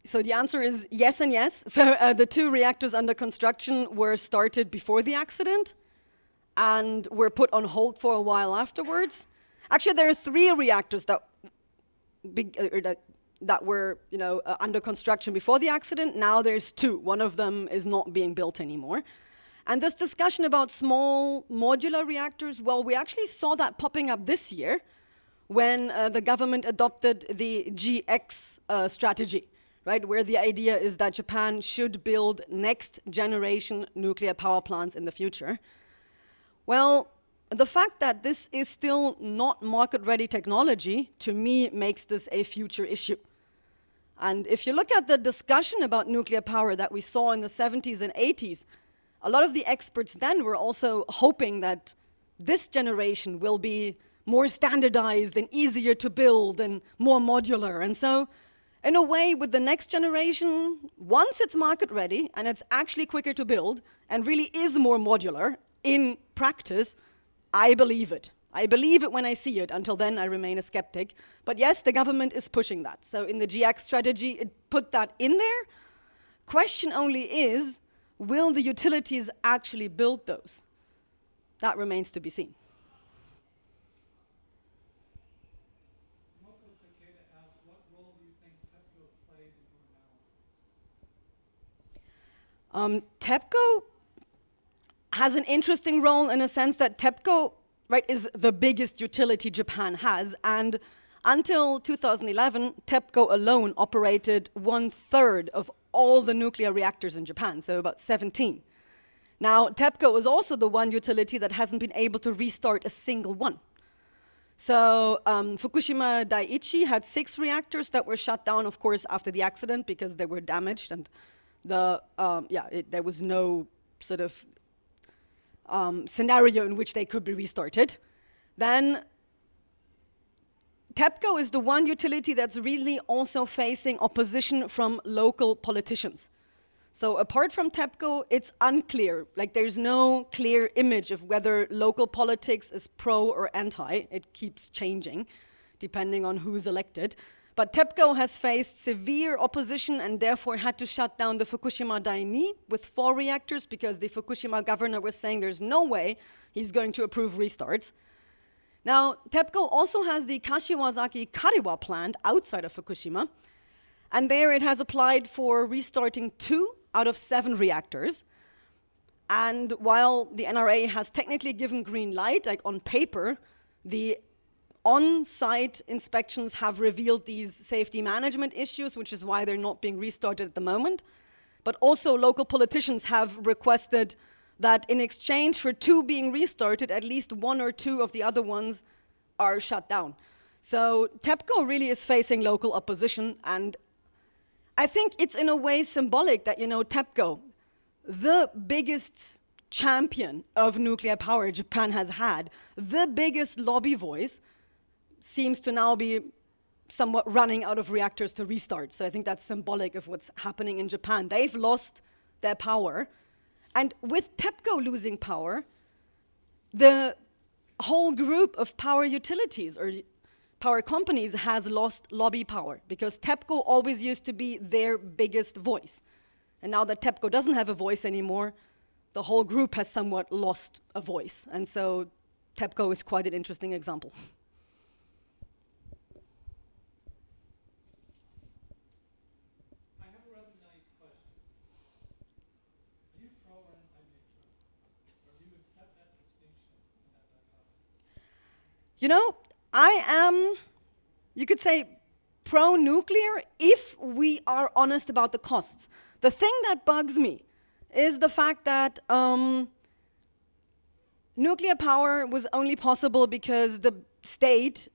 So the answer is yes and yes. So the 2 reactors under construction were started before the accident and were put on hold for a while afterwards. Actually, there are 3 reactors that were, under construction before the accident. Now there's 2. One of them is not being built anymore. And this discussion about small modular reactors, well, we actually saw that popping up this year when the government adopted the GX strategy, right, where the idea is that Japan should build next generation nuclear power plants in the future. Well, the fact that this is still not market-ready technology, to me, makes this a future issue. And if you look at the discussion about nuclear power that we saw in the 70s and 80s, a lot of the experts then were also hoping that this generation will be more standardized and easier to build and more modular. And so, in a way, with the next generation, once it's market-ready and it's actually quicker to build and really is more modular in practice, I believe it. I believe it when I see it. Until then, I remain a skeptic. But yes, the government is pushing that. So in the GX strategy, it put that in there. Question only is, will the utilities actually build those? That remains to be seen. Moko Takeda asks, what role do you think TEPCO played in your analysis? TEPCO has an interesting role in a sense that TEPCO, right, is the biggest utility Japan has, and until 2011, TEPCO alone operated 1/3 of all the nuclear reactors in Japan, so about 17. Now, TEPCO is also the one utility that hasn't been able to restart a single one. So Fukushima Daiichi had 6 reactors that were shut down, of course, after the accident because they were damaged, and there was no sort of scenario in which they could be restarted. Then TEPCO is the one utility that's really also facing opposition from local politicians. So apart from TEPCO, it's unclear. Like, there's no clear image of whether local politics is pro or anti. It keeps changing depending on who's elected. But TEPCO has faced severe opposition and therefore had to shut down the Fukushima Daini with 4 reactors because the Fukushima governor was saying there's no way he's going to approve restarts. Now, TEPCO also has the Kashiwazaki Kariwa plant outside of Fukushima, and there it has applied for restarting 2 out of 7 reactors. And while the NRA has technically given green light, like on paper, the on-site inspections have revealed these safety management issues, which is why they're not being restarted at the moment. But also local politicians have requested that in exchange for 2 being restarted, at least 1 or 2 of the other ones are shut down. So TEPCO really is facing local opposition, and I think it's in a way symbolic that, TEPCO, the biggest champion of nuclear power Japan has had, the biggest lobby voice, seems to now be somewhat running out of reactors to restart. So I think that's symbolic of what's happening in Japan. They've lost their power. And with TEPCO losing power, the whole group of power utilities or power companies has lost lobby power because TEPCO always used to be their biggest voice. And now that TEPCO doesn't have a voice anymore, the whole group has somewhat lost a voice. And so TEPCO is quite an interesting example. I have a rather naive question. Are you pro or anti-nuclear? Or do you accept that distinction and that dichotomy? I am, you could say, pro-nuclear if we are honest about the costs. The thing that bugs me is the fact that nuclear power was only possible because the state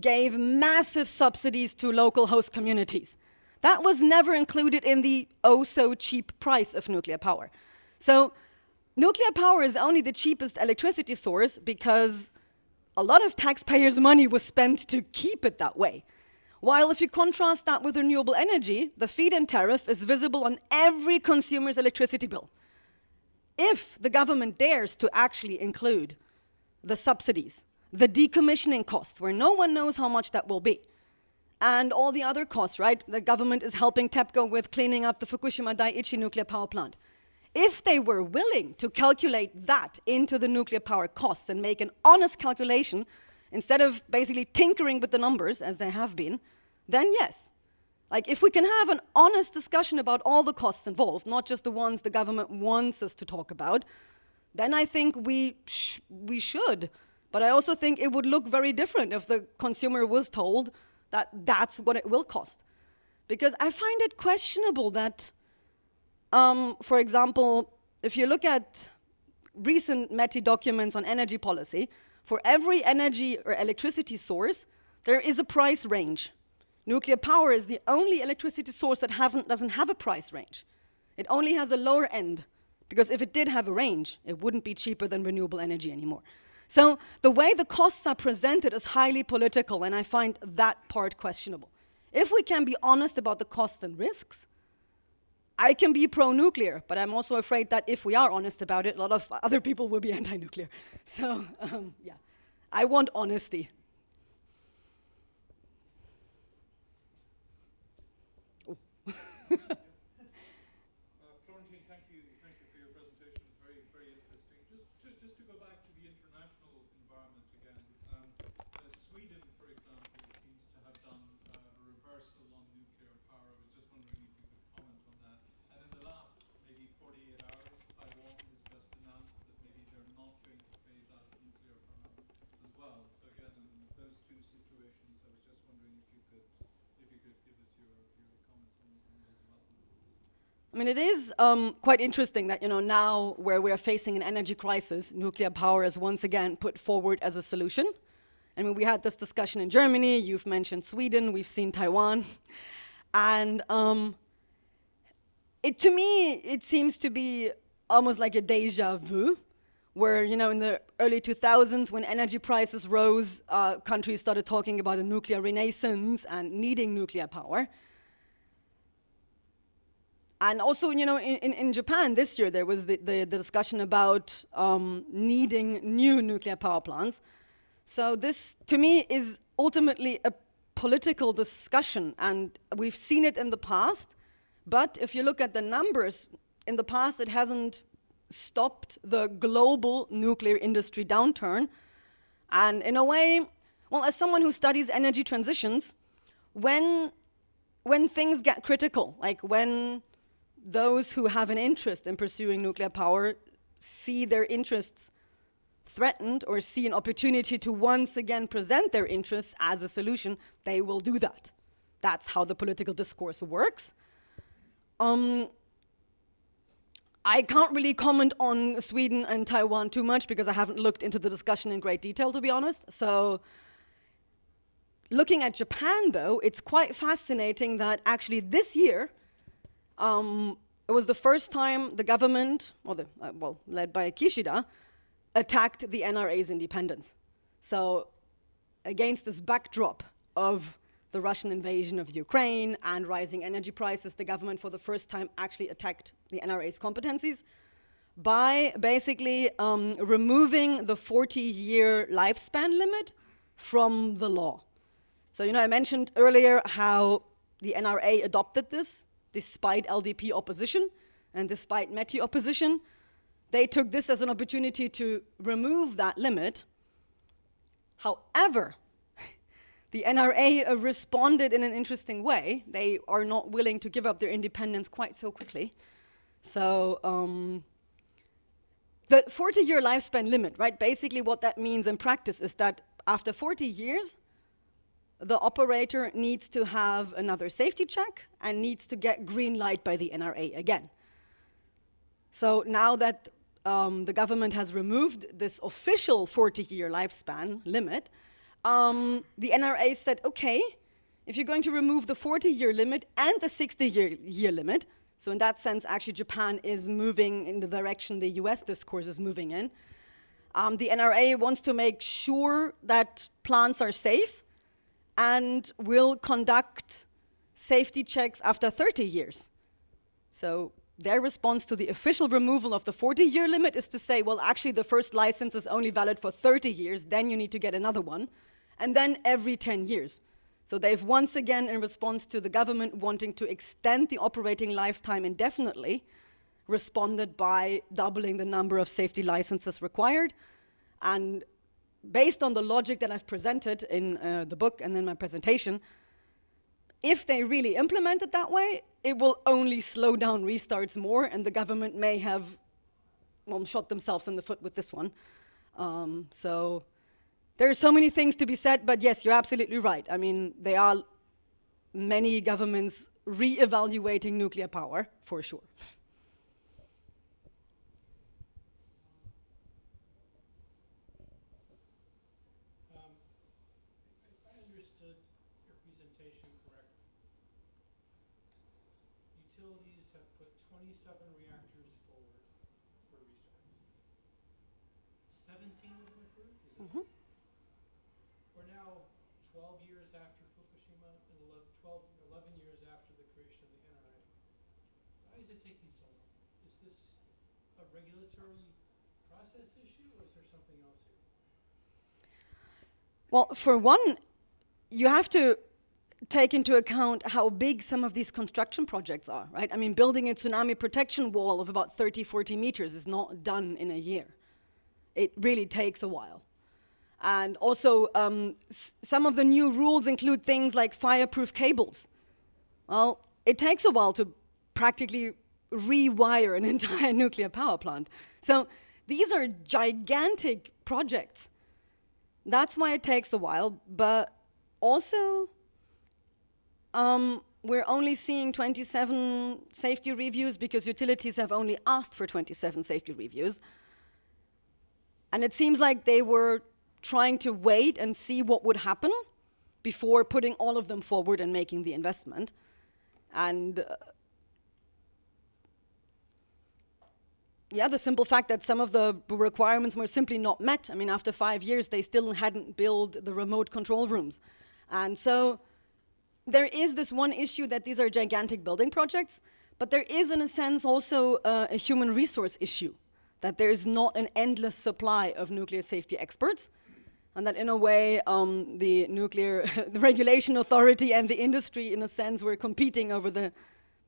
gave massive subsidies to local host communities. That was never included in the oh-so-cheap price of nuclear power. So nuclear power is only the cheapest electricity source because a lot of taxpayers' money was spent to keep it that way. While if you contrast that with renewable energy, the feed-in tariff is visible on every consumer's electricity bill. If the government dares to actually include the subsidies, the decommissioning costs, where no one knows how much that will be, and all the other costs, right? The government is helping TEPCO with cleaning up the Fukushima Daiichi nuclear power plant. If they were willing to calculate that into the nuclear power costs and make an honest calculation, instead of basically tinkering with the numbers, as they have been, then yes. Like, if we can have an honest discussion about all the costs involved, not just the ones the government wants us to talk about, then I think we should. But I also think it would look very different if the consumer was told that that's what it will cost. Because I find it questionable that, for example, if you look at recent METI documents on energy policy, for every energy or electricity source, there is a price range. Nuclear power is the only electricity source that doesn't have a price range. It only has a lower end, because if it did have a range, it wouldn't be cheaper than renewable energy anymore. So the way the costs are presented is highly political, and I find that part questionable. If we can be honest about the costs and risks, I can be pro-nuclear, but I'm also afraid that if we are honest about it, a lot of other people will be anti-nuclear. So, yeah, I want honesty. Florentine, thank you for your presentation. It's very, very interesting. Just to go back to the international environment again, Sweden, for example, seems to have done a reversal on nuclear power. I was just wondering if you could comment on that. And in the last maybe 48 hours, Taiwan has just announced that maybe they're not going to phase out nuclear power as well. So again, in those two situations, I was just wondering if you could give us your comments on those developments. I mean, it is quite interesting that, now where we're facing an energy crisis, nuclear power is once again put forward as a solution. I mean, we had this discussion in Germany, you've mentioned Sweden, we've seen Taiwan. And to me, it seems to be almost like a déjà vu, where, in the early 2000s, when energy prices rose, countries started talking about a nuclear renaissance and needing nuclear power. And also, in Japan this year, there was the discussion about needing new nuclear power plants. So this, to me, is ultimately a political discussion, and we've seen it in the past. But if you look at the numbers, in the past, it hasn't stopped the global nuclear industry downturn. And in a way, well, as someone who studies energy transitions, when things get critical, like when those who have an interest in pursuing nuclear power see their interests threatened or see an opportunity to once again present their interests as a solution, they will do that. That's how the political discourse works. I can't really comment on Sweden and Taiwan too much because I haven't looked into the discussion in great detail, to be honest. So looking at Japan, though, it's quite fascinating that actually this year, it was the first time the government, led by Kishida, attacked the NRA's independence. So against this backdrop of the Russian invasion of Ukraine and rising energy prices, the government for the first time actually attacked the NRA's competencies by basically removing the 40-year lifespan limit from the law. So, I mentioned earlier how the NRA adopted this despite LDP opposition and despite METI opposition. They took this as an opportunity to remove that limit. However, the NRA responded in an interesting way. They are not willing to give up their independence quite so quickly. So the 40-year lifespan limit, right? Basically what that means in practice is that after 40 years, the operator needs to have another safety check and needs to get green light by the NRA again. So now that the government has removed this official 40-year lifespan limit, the NRA said, okay, if you're going to remove the 40-year limit and the 60-year limit, so in that sense, actually Japan is moving in the direction the US discourse is moving in, the NRA wants to make sure that plants are safe and will conduct safety checks after 30 years. So their response to the official removal of the 40-year limit is to say, well, actually the first license is only valid for 30 years, then you need to get another one, and then every 10 years. So they've once again, in response to the government wanting to extend the operating lifetime indefinitely, responded by doubling the number of safety licenses required. And based on the logic that I've presented in the book and in my presentation, if they really implement it that way, it will only slow down restarts more, and the government may have, well, shot themselves in the foot with this one. So there are so many things to be said, but yes, you're absolutely right. I mean, there are many governments re-evaluating nuclear power, for sure. If I understood your presentation correctly, utilities have put 27 reactors forward for restart. 17 of them approved, is it? We're now 12 years after Fukushima and 11 years after the creation of the NRA. Why is it taking so long? Is this a regulatory process issue, or is there something else here? Well, for one, you have to take into account how big some of these construction projects are, right? I mean, building a tsunami protection wall of about 30, 40 meters is not done in a year. It really takes a while. And also, some of the new rules include things like fireproof cables. Well, it takes a while to practically rewire an entire nuclear power plant. So these are gigantic projects. That's why it takes a while, but also we're only seeing 27 safety reviews because utilities have only asked for 27 safety reviews. And it seems like they were trying to wait and see what would happen before putting all of them forward and making the investment. And yeah, the simple fact that some of the requirements were simply not met. I mean, after 5 years, they still hadn't built the remote control rooms. And so there is this one issue that these are gigantic building projects, but there is, in a sense, also a human resource issue, that there's not an endless supply of nuclear safety experts, and that in a way, the nuclear the regulation authority and the industry, in a sense, were competing over the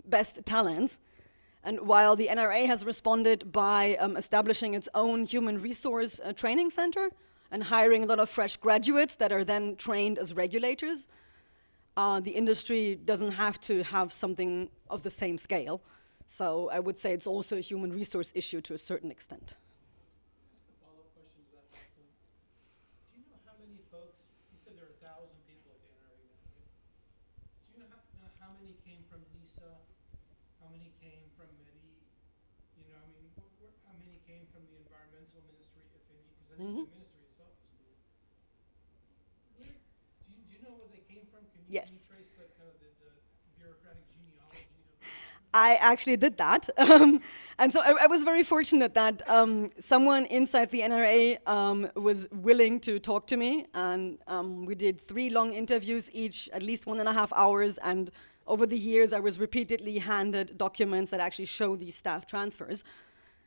best talents. And while the NRA has responded by establishing its own human resource training center and hiring a lot of fresh graduates that are then trained as regulators, the industry doesn't have to have something of the same scale. So I would say it's also a human resource issue to a certain extent. Ask a follow-up question to that last one. Do you know how many folks, you said there are 1,000 people at the NRA now, right? Do you know how many came from NISA? How many came from MEDI? You know, I mean, how many came from the environmental ministry, if any? Because I think the ministry itself is new. Do you know where they came from? Can you Yes. trace the kind of the bureaucratic genealogy of I actually did that. And so I was very fortunate that someone inside the NRA was willing to talk to me. And we did 3 long interviews, each at least 1.5 hours. And over the years, I was repeatedly handed documents that actually show these staff transfers.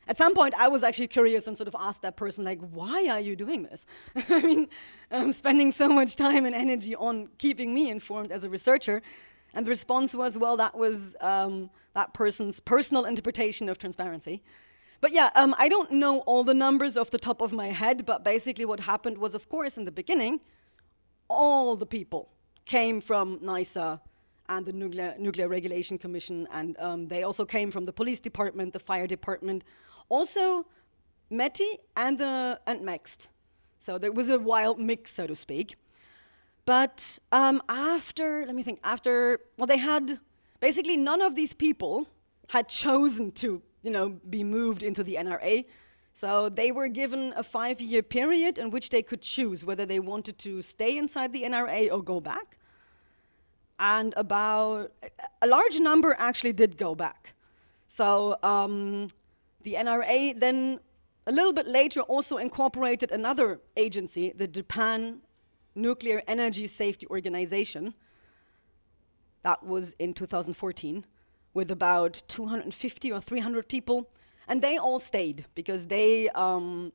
At some point, I was actually curious and sort of asked that person, like, why are you doing this? I mean, I'm spending so much time and energy on keeping me informed as a researcher. And the response was, well, that was that person's personal interpretation of transparency. But yeah, I don't know all the numbers off the top of my head, but basically what happened was, of course, in the beginning, all the people came from NISA and the Nuclear Regulation Commission, and they also came from the police department, the fire department, also METI and MEXT. So there was a wild mix, so to speak. But well, they had, basically none of these people had chosen to, be moved into the NRA. So they were given a 5-year period in which they could choose whether they wanted to stay inside the NRA or go back. And about a large number actually did go back. So the NRA then, a little bit later, also incorporated another agency, the Japan Nuclear Energy Safety Organization. That was in 2014, with about 250 or 300 people. And they all stayed because they were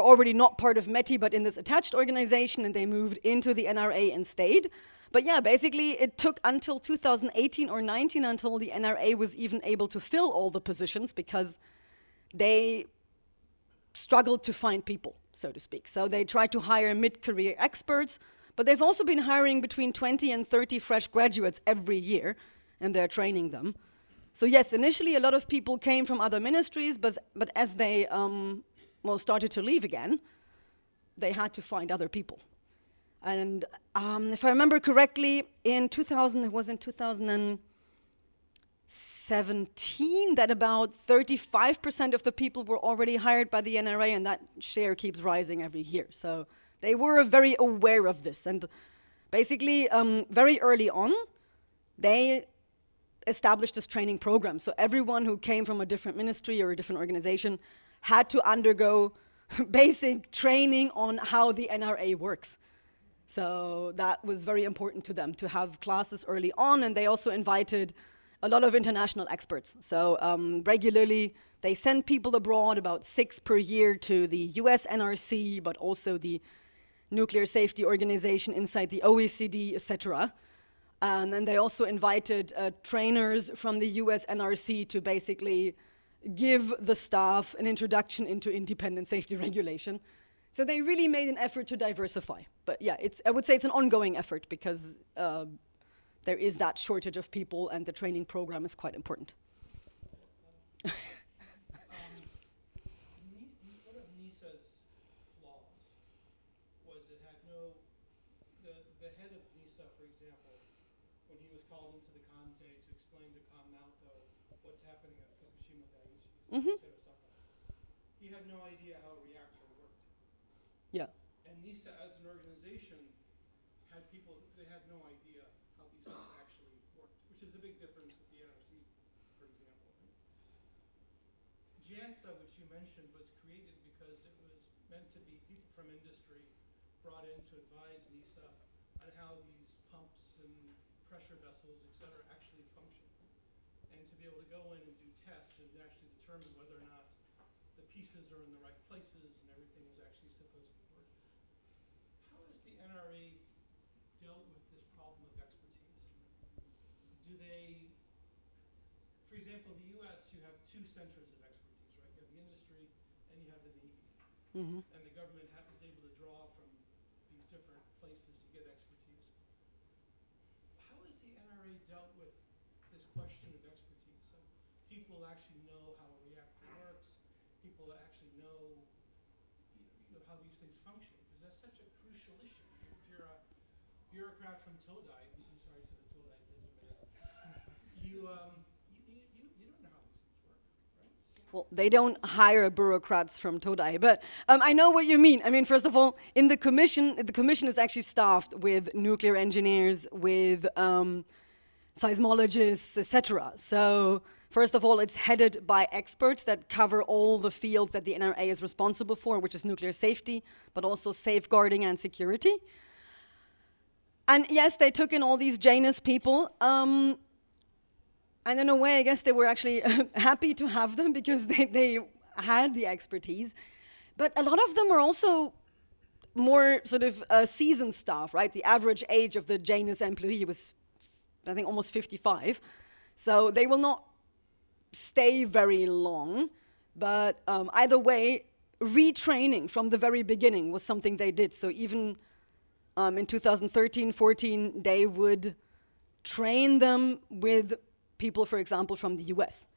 already not part of METI, but in this attached organization, and they moved into the NRA and stayed. But yeah, basically it took until 2018 or 19 until the NRA was even able to fill all the positions, because they struggled to find people, so to speak. So they tried to hire mid-career experts, but they've also been hiring between 20 and 30 fresh graduates every year, and they're training them. So yes, initially a lot of people came from other ministries, but as they started to leave again, they had to find other people. And if I remember correctly, in 2017, that about 35% of the people were already hired by the NRA, and that share keeps rising every year. So they were very aware of this. And basically, very early on, they established this training program. So everyone who came from a different ministry or a different organization had to undergo basic training on how the NRA works. So that was very important to them to have classes early on, and they also invited a lot of international experts. So regularly they send people abroad, about 6 per year, to the US NRC, but also the Nuclear Safety Organization inside the OECD, etc. And then they also invited trainers from the US NRC to basically give the staff an introduction into independent safety regulation. So they really made an effort to diversify. But yeah, I would say it's an ongoing effort, because there is that shortage of people, and the training program is quite important. One of NISA's flaws was it had the head of NISA, for example, when he was called into the Conte to explain to Kamalto what's happening at Fukushima Daiichi, he had no idea how a reactor worked. Yeah. And NISA as an organization had people, they had no idea how these things actually worked, which is a big difference with the NRC, for example. JANSA, which you mentioned, was created because it was meant to be people from industry brought in to advise NISA on how these pumps and pressure vessels, et cetera, actually function. And to be able to go in and do tests and actually determine whether or not the pieces are in the right places and everything is actually supposed to work. How has the NRA dealt with this problem of expertise? Do they, for example, in the US, you have 2 centers of expertise, right? You have the industry and you have the NIMBY. And the government is able to draw from these different places to get expertise. How has the NRA dealt with this question of expertise? So people actually know how a reactor works, people actually know, how these things function, because that's such a crucial issue. If you're a bureaucrat from Todai, I'm sorry to the Todai kids, you don't know how these things work, right? Well, they don't hire bureaucrats from Todai, but I know what you mean. I mean, first of all, in the commission is actually staffed with nuclear engineers, with seismologists, etc. So first of all, it's headed by experts that cover all the fields that the NRA is responsible for, which is nuclear safety, but also safeguarding and security. And yes, they took in all these Janus people. And in a way, I guess they were actually happy to have them, because they had the expertise. But a lot of them are also more sort of seasoned staff, right? The average age of the Janus employee was, I think, almost 55. So they will not stay very long. But either way, retraining from the very beginning was something they did. So even in 2013-14, they would train them with people, for example, from the US.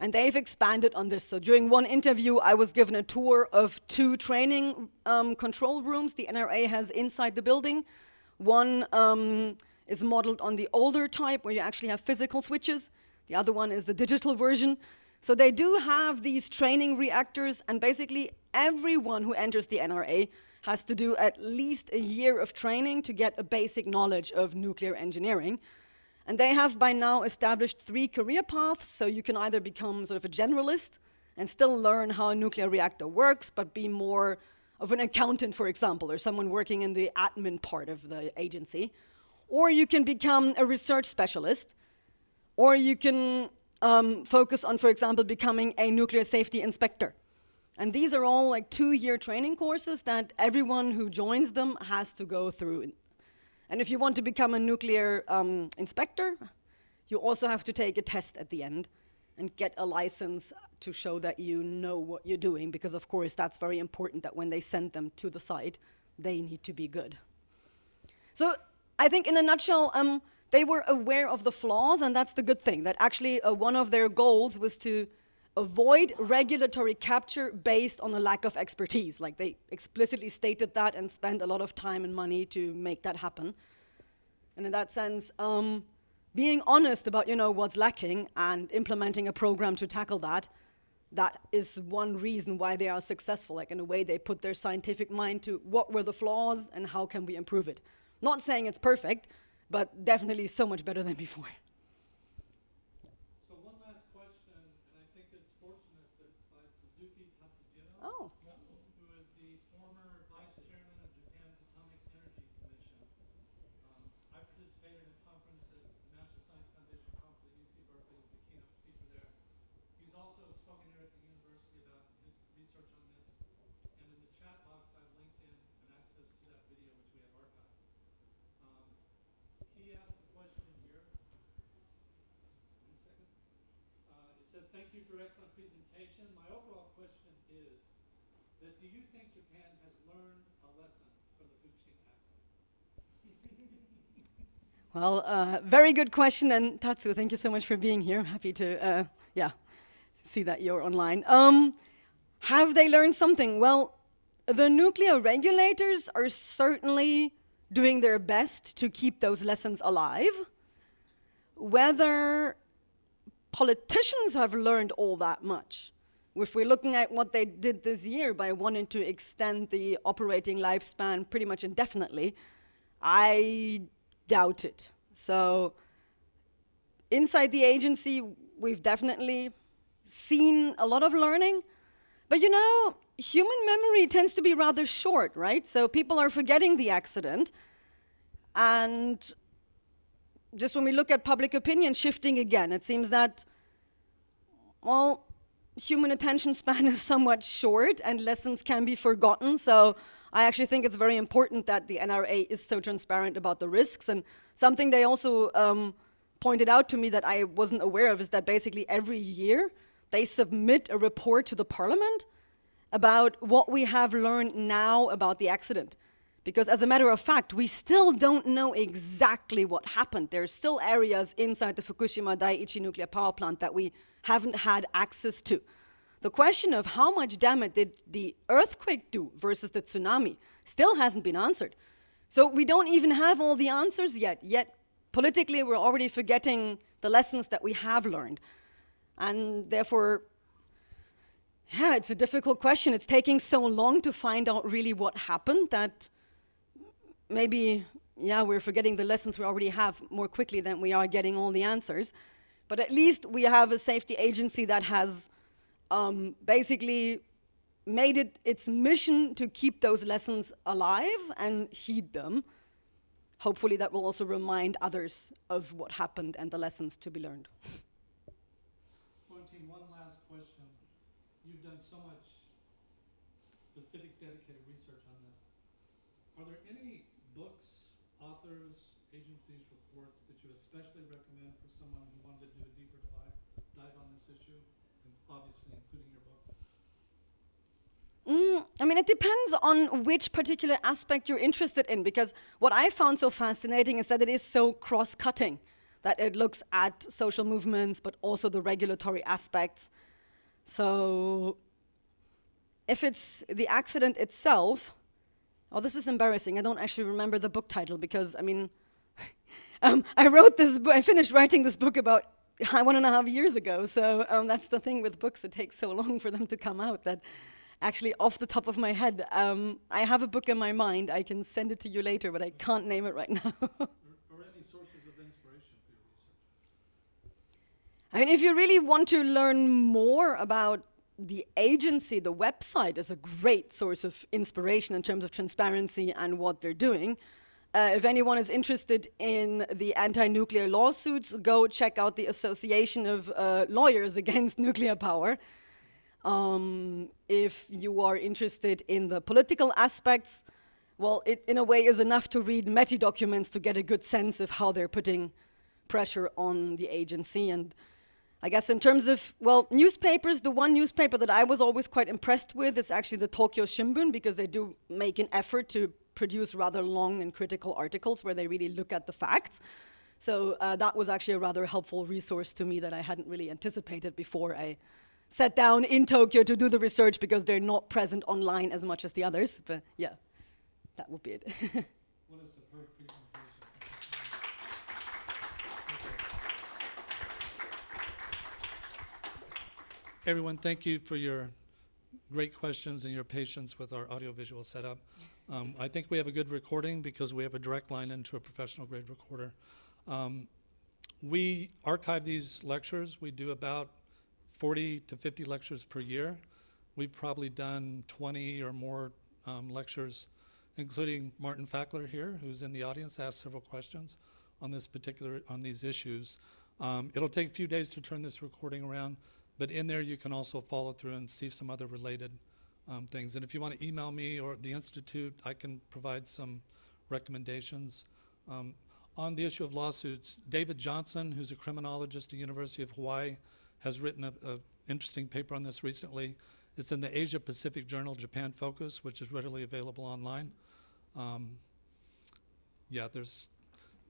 And they've expanded on this. So during one interview, I was given a tour of 2 training control rooms the NRA has inside the building. One is modeled on the older type, where you actually have physical switches. The other one is the digital version. So they do have these training reactors, and basically everyone who enters the NRA has to do at least a year of training to get a basic knowledge of nuclear engineering. And they have by now established 3 career paths, so you can either become sort of a generalist and still learn how a nuclear reactor works, but be more of an accountant, for example, or someone working in the admin part of the agency. Or you can become a research specialist, or you can focus on, for example, becoming a nuclear safety inspector. And these are all like 2-year training courses that everyone who joins them has to go through. And if you want to become a nuclear inspector, you also have to take a test at the end and get a license to show that you know what you're doing, because of course that's very important that when they send them to the site, they need to be good. So I think in a nutshell, they were aware of the flaws, and that's the good thing, that actually one of their goals was to avoid regulatory capture based on a lack of expertise. Like they explicitly stated that and spent a lot of time and money to make that happen. And in that sense, being honest about what's lacking and implementing a program to tackle that, that is one reason why they are successful. Like in a way, they put their scientific mind to what were the flaws and how can we improve it. Not saying it's perfect, but definitely so much better than before. So one last question, and I think it's fortunate that it's by Suzuki Tatsujiro, Oh. who is the former vice chairman of Japan's Atomic Energy Commission. I participated in a conference at the National Science Foundation conference at UC Berkeley, was the keynote speaker there. He's also spoken here at the university about his research on this, and in the chat box I've linked in an access to that video which we have archived. He asked the question here. One second. It says, thank you for excellent presentation. My overall question is that do you think Japan has learned a lesson from the Fukushima accident? Well, very good question, and Tatsu, thank you so much for being here. I'm happy to, see that you're online. Have they learned something? Well, the nuclear regulators are certainly doing their best to keep those lessons alive. Whether politicians have learned all that much, if we're looking at what they did this year by wanting to extend the operating lifespan pretty much indefinitely, I doubt it. So inside the agency, we've definitely seen a lot of learning. But human memory tends to be rather short, right? So people are forgetting the accident. And just when we look at public opinion shifting again, it seems that, well, human attention span is somewhat short and lessons can be forgotten. So I actually think it's very important that the NRA is so transparent about the risks. And something they also pointed out to me that I wasn't aware of is that basically every year they submit a report to the parliament about what we have learned now about the accident. Because as a matter of fact, we still don't know exactly what happened. There are still areas inside the Fukushima Daiichi nuclear power plant that we haven't had access to. The question of how much damage did the earthquake do versus the tsunami still hasn't been answered. So we don't even have all the answers yet. Yet politically, we're already forgetting the lessons that we have learned. And therefore, it's a difficult question. It's taking so long to find out really what happened that maybe, we're forgetting the lessons we already have more quickly than we are getting all the answers. But at least we have a safety agency that has basically made it its mission to keep those lessons alive and heed them. Hopefully that will also remind others of what happened and the lessons to be learned. Florentine, one last question. You've done so much specific, dedicated research on this. Are there any books, authors, agencies, reports that you especially recommend for someone who wanted to do a deeper dive on this issue, and obviously including your book? It depends on which particular aspect you're interested in, because what I found so fascinating is that it is so cross-cutting. that it looks at social movements, but also the regulatory aspects. So if it's the accident itself, oh, this is embarrassing. I don't actually remember the book title because, I mean, I finished writing this book about 1.5 years ago. So that's the thing with books. It takes so long for them to come out that actually off the top of my head, I have a book in my mind. I can send it to you later, but I can't name it right now. Or any sources of inspiration for your research? I mean, if you really want to learn more about the agency, the website is a great source of inspiration in terms of transparency and what they're doing. If anyone is interested in the anti-nuclear lawsuits, go check out the Association of Lawyers Against Nuclear Power. If you are interested in the political aspects, well, it in a way is enough to read METI documents to get a good sense of how they're putting pressure on the agency. And I guess in terms of, well, newspapers, the one newspaper that I was always quite impressed with is actually the Tokyo Shimbun, because they do make an effort to produce rather long and critical articles where they really look at the facts. So that was actually a rather helpful resource to me that I hadn't really anticipated before I sat down in Tokyo to do the research, because they're not present online as much as the others. But yeah, that would be it. What a superb presentation. Everyone, thank you for your great questions and your patience with our audiovisual setup. I think we have a good recording because we have a direct line into a professional grade recorder. We archive these lectures. We do about 40 to 50 lectures per year. We've probably done 20 or more lectures, including Martin Fackler here, who's in the audience, asked several questions on these issues. It'll take a few days to turn this recording around, but in there you can also follow through and see some other related things. And if you want to email me or the Institute, I can provide some recommendations. On the issue of lawsuits, David Johnson, who's a criminologist at the University of Hawaii, has written an interesting paper on this recently. It's in the Asia Pacific Journal, Japan Focus, which is readily available online. Yeah, there's...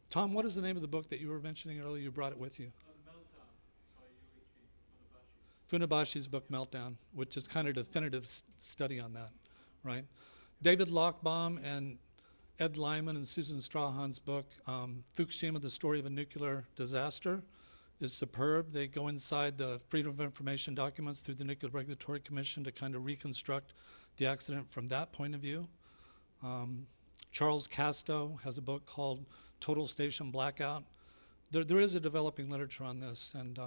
Tom, what is the name of the book that you were mentioning earlier? You brought it with you. Meltdown by Yuichi Funabashi's Funabashi's book, Meltdown, which is kind of a definitive study on that, right? David Lochbaum and Ed Lyman and Susan Strahan's book, Fukushima, The Story of a Nuclear Disaster, is superb. They go inside the Freedom of Information documents through the Nuclear Regulatory Commission to kind of reconstruct the accident from that point of view. Charles Casto has a book called Total Station Blackout. There is a developing literature on this, and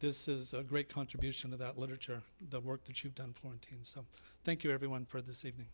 this is a great contribution to that literature, the work that you've done, Florentine. So thank you, everyone, for this evening.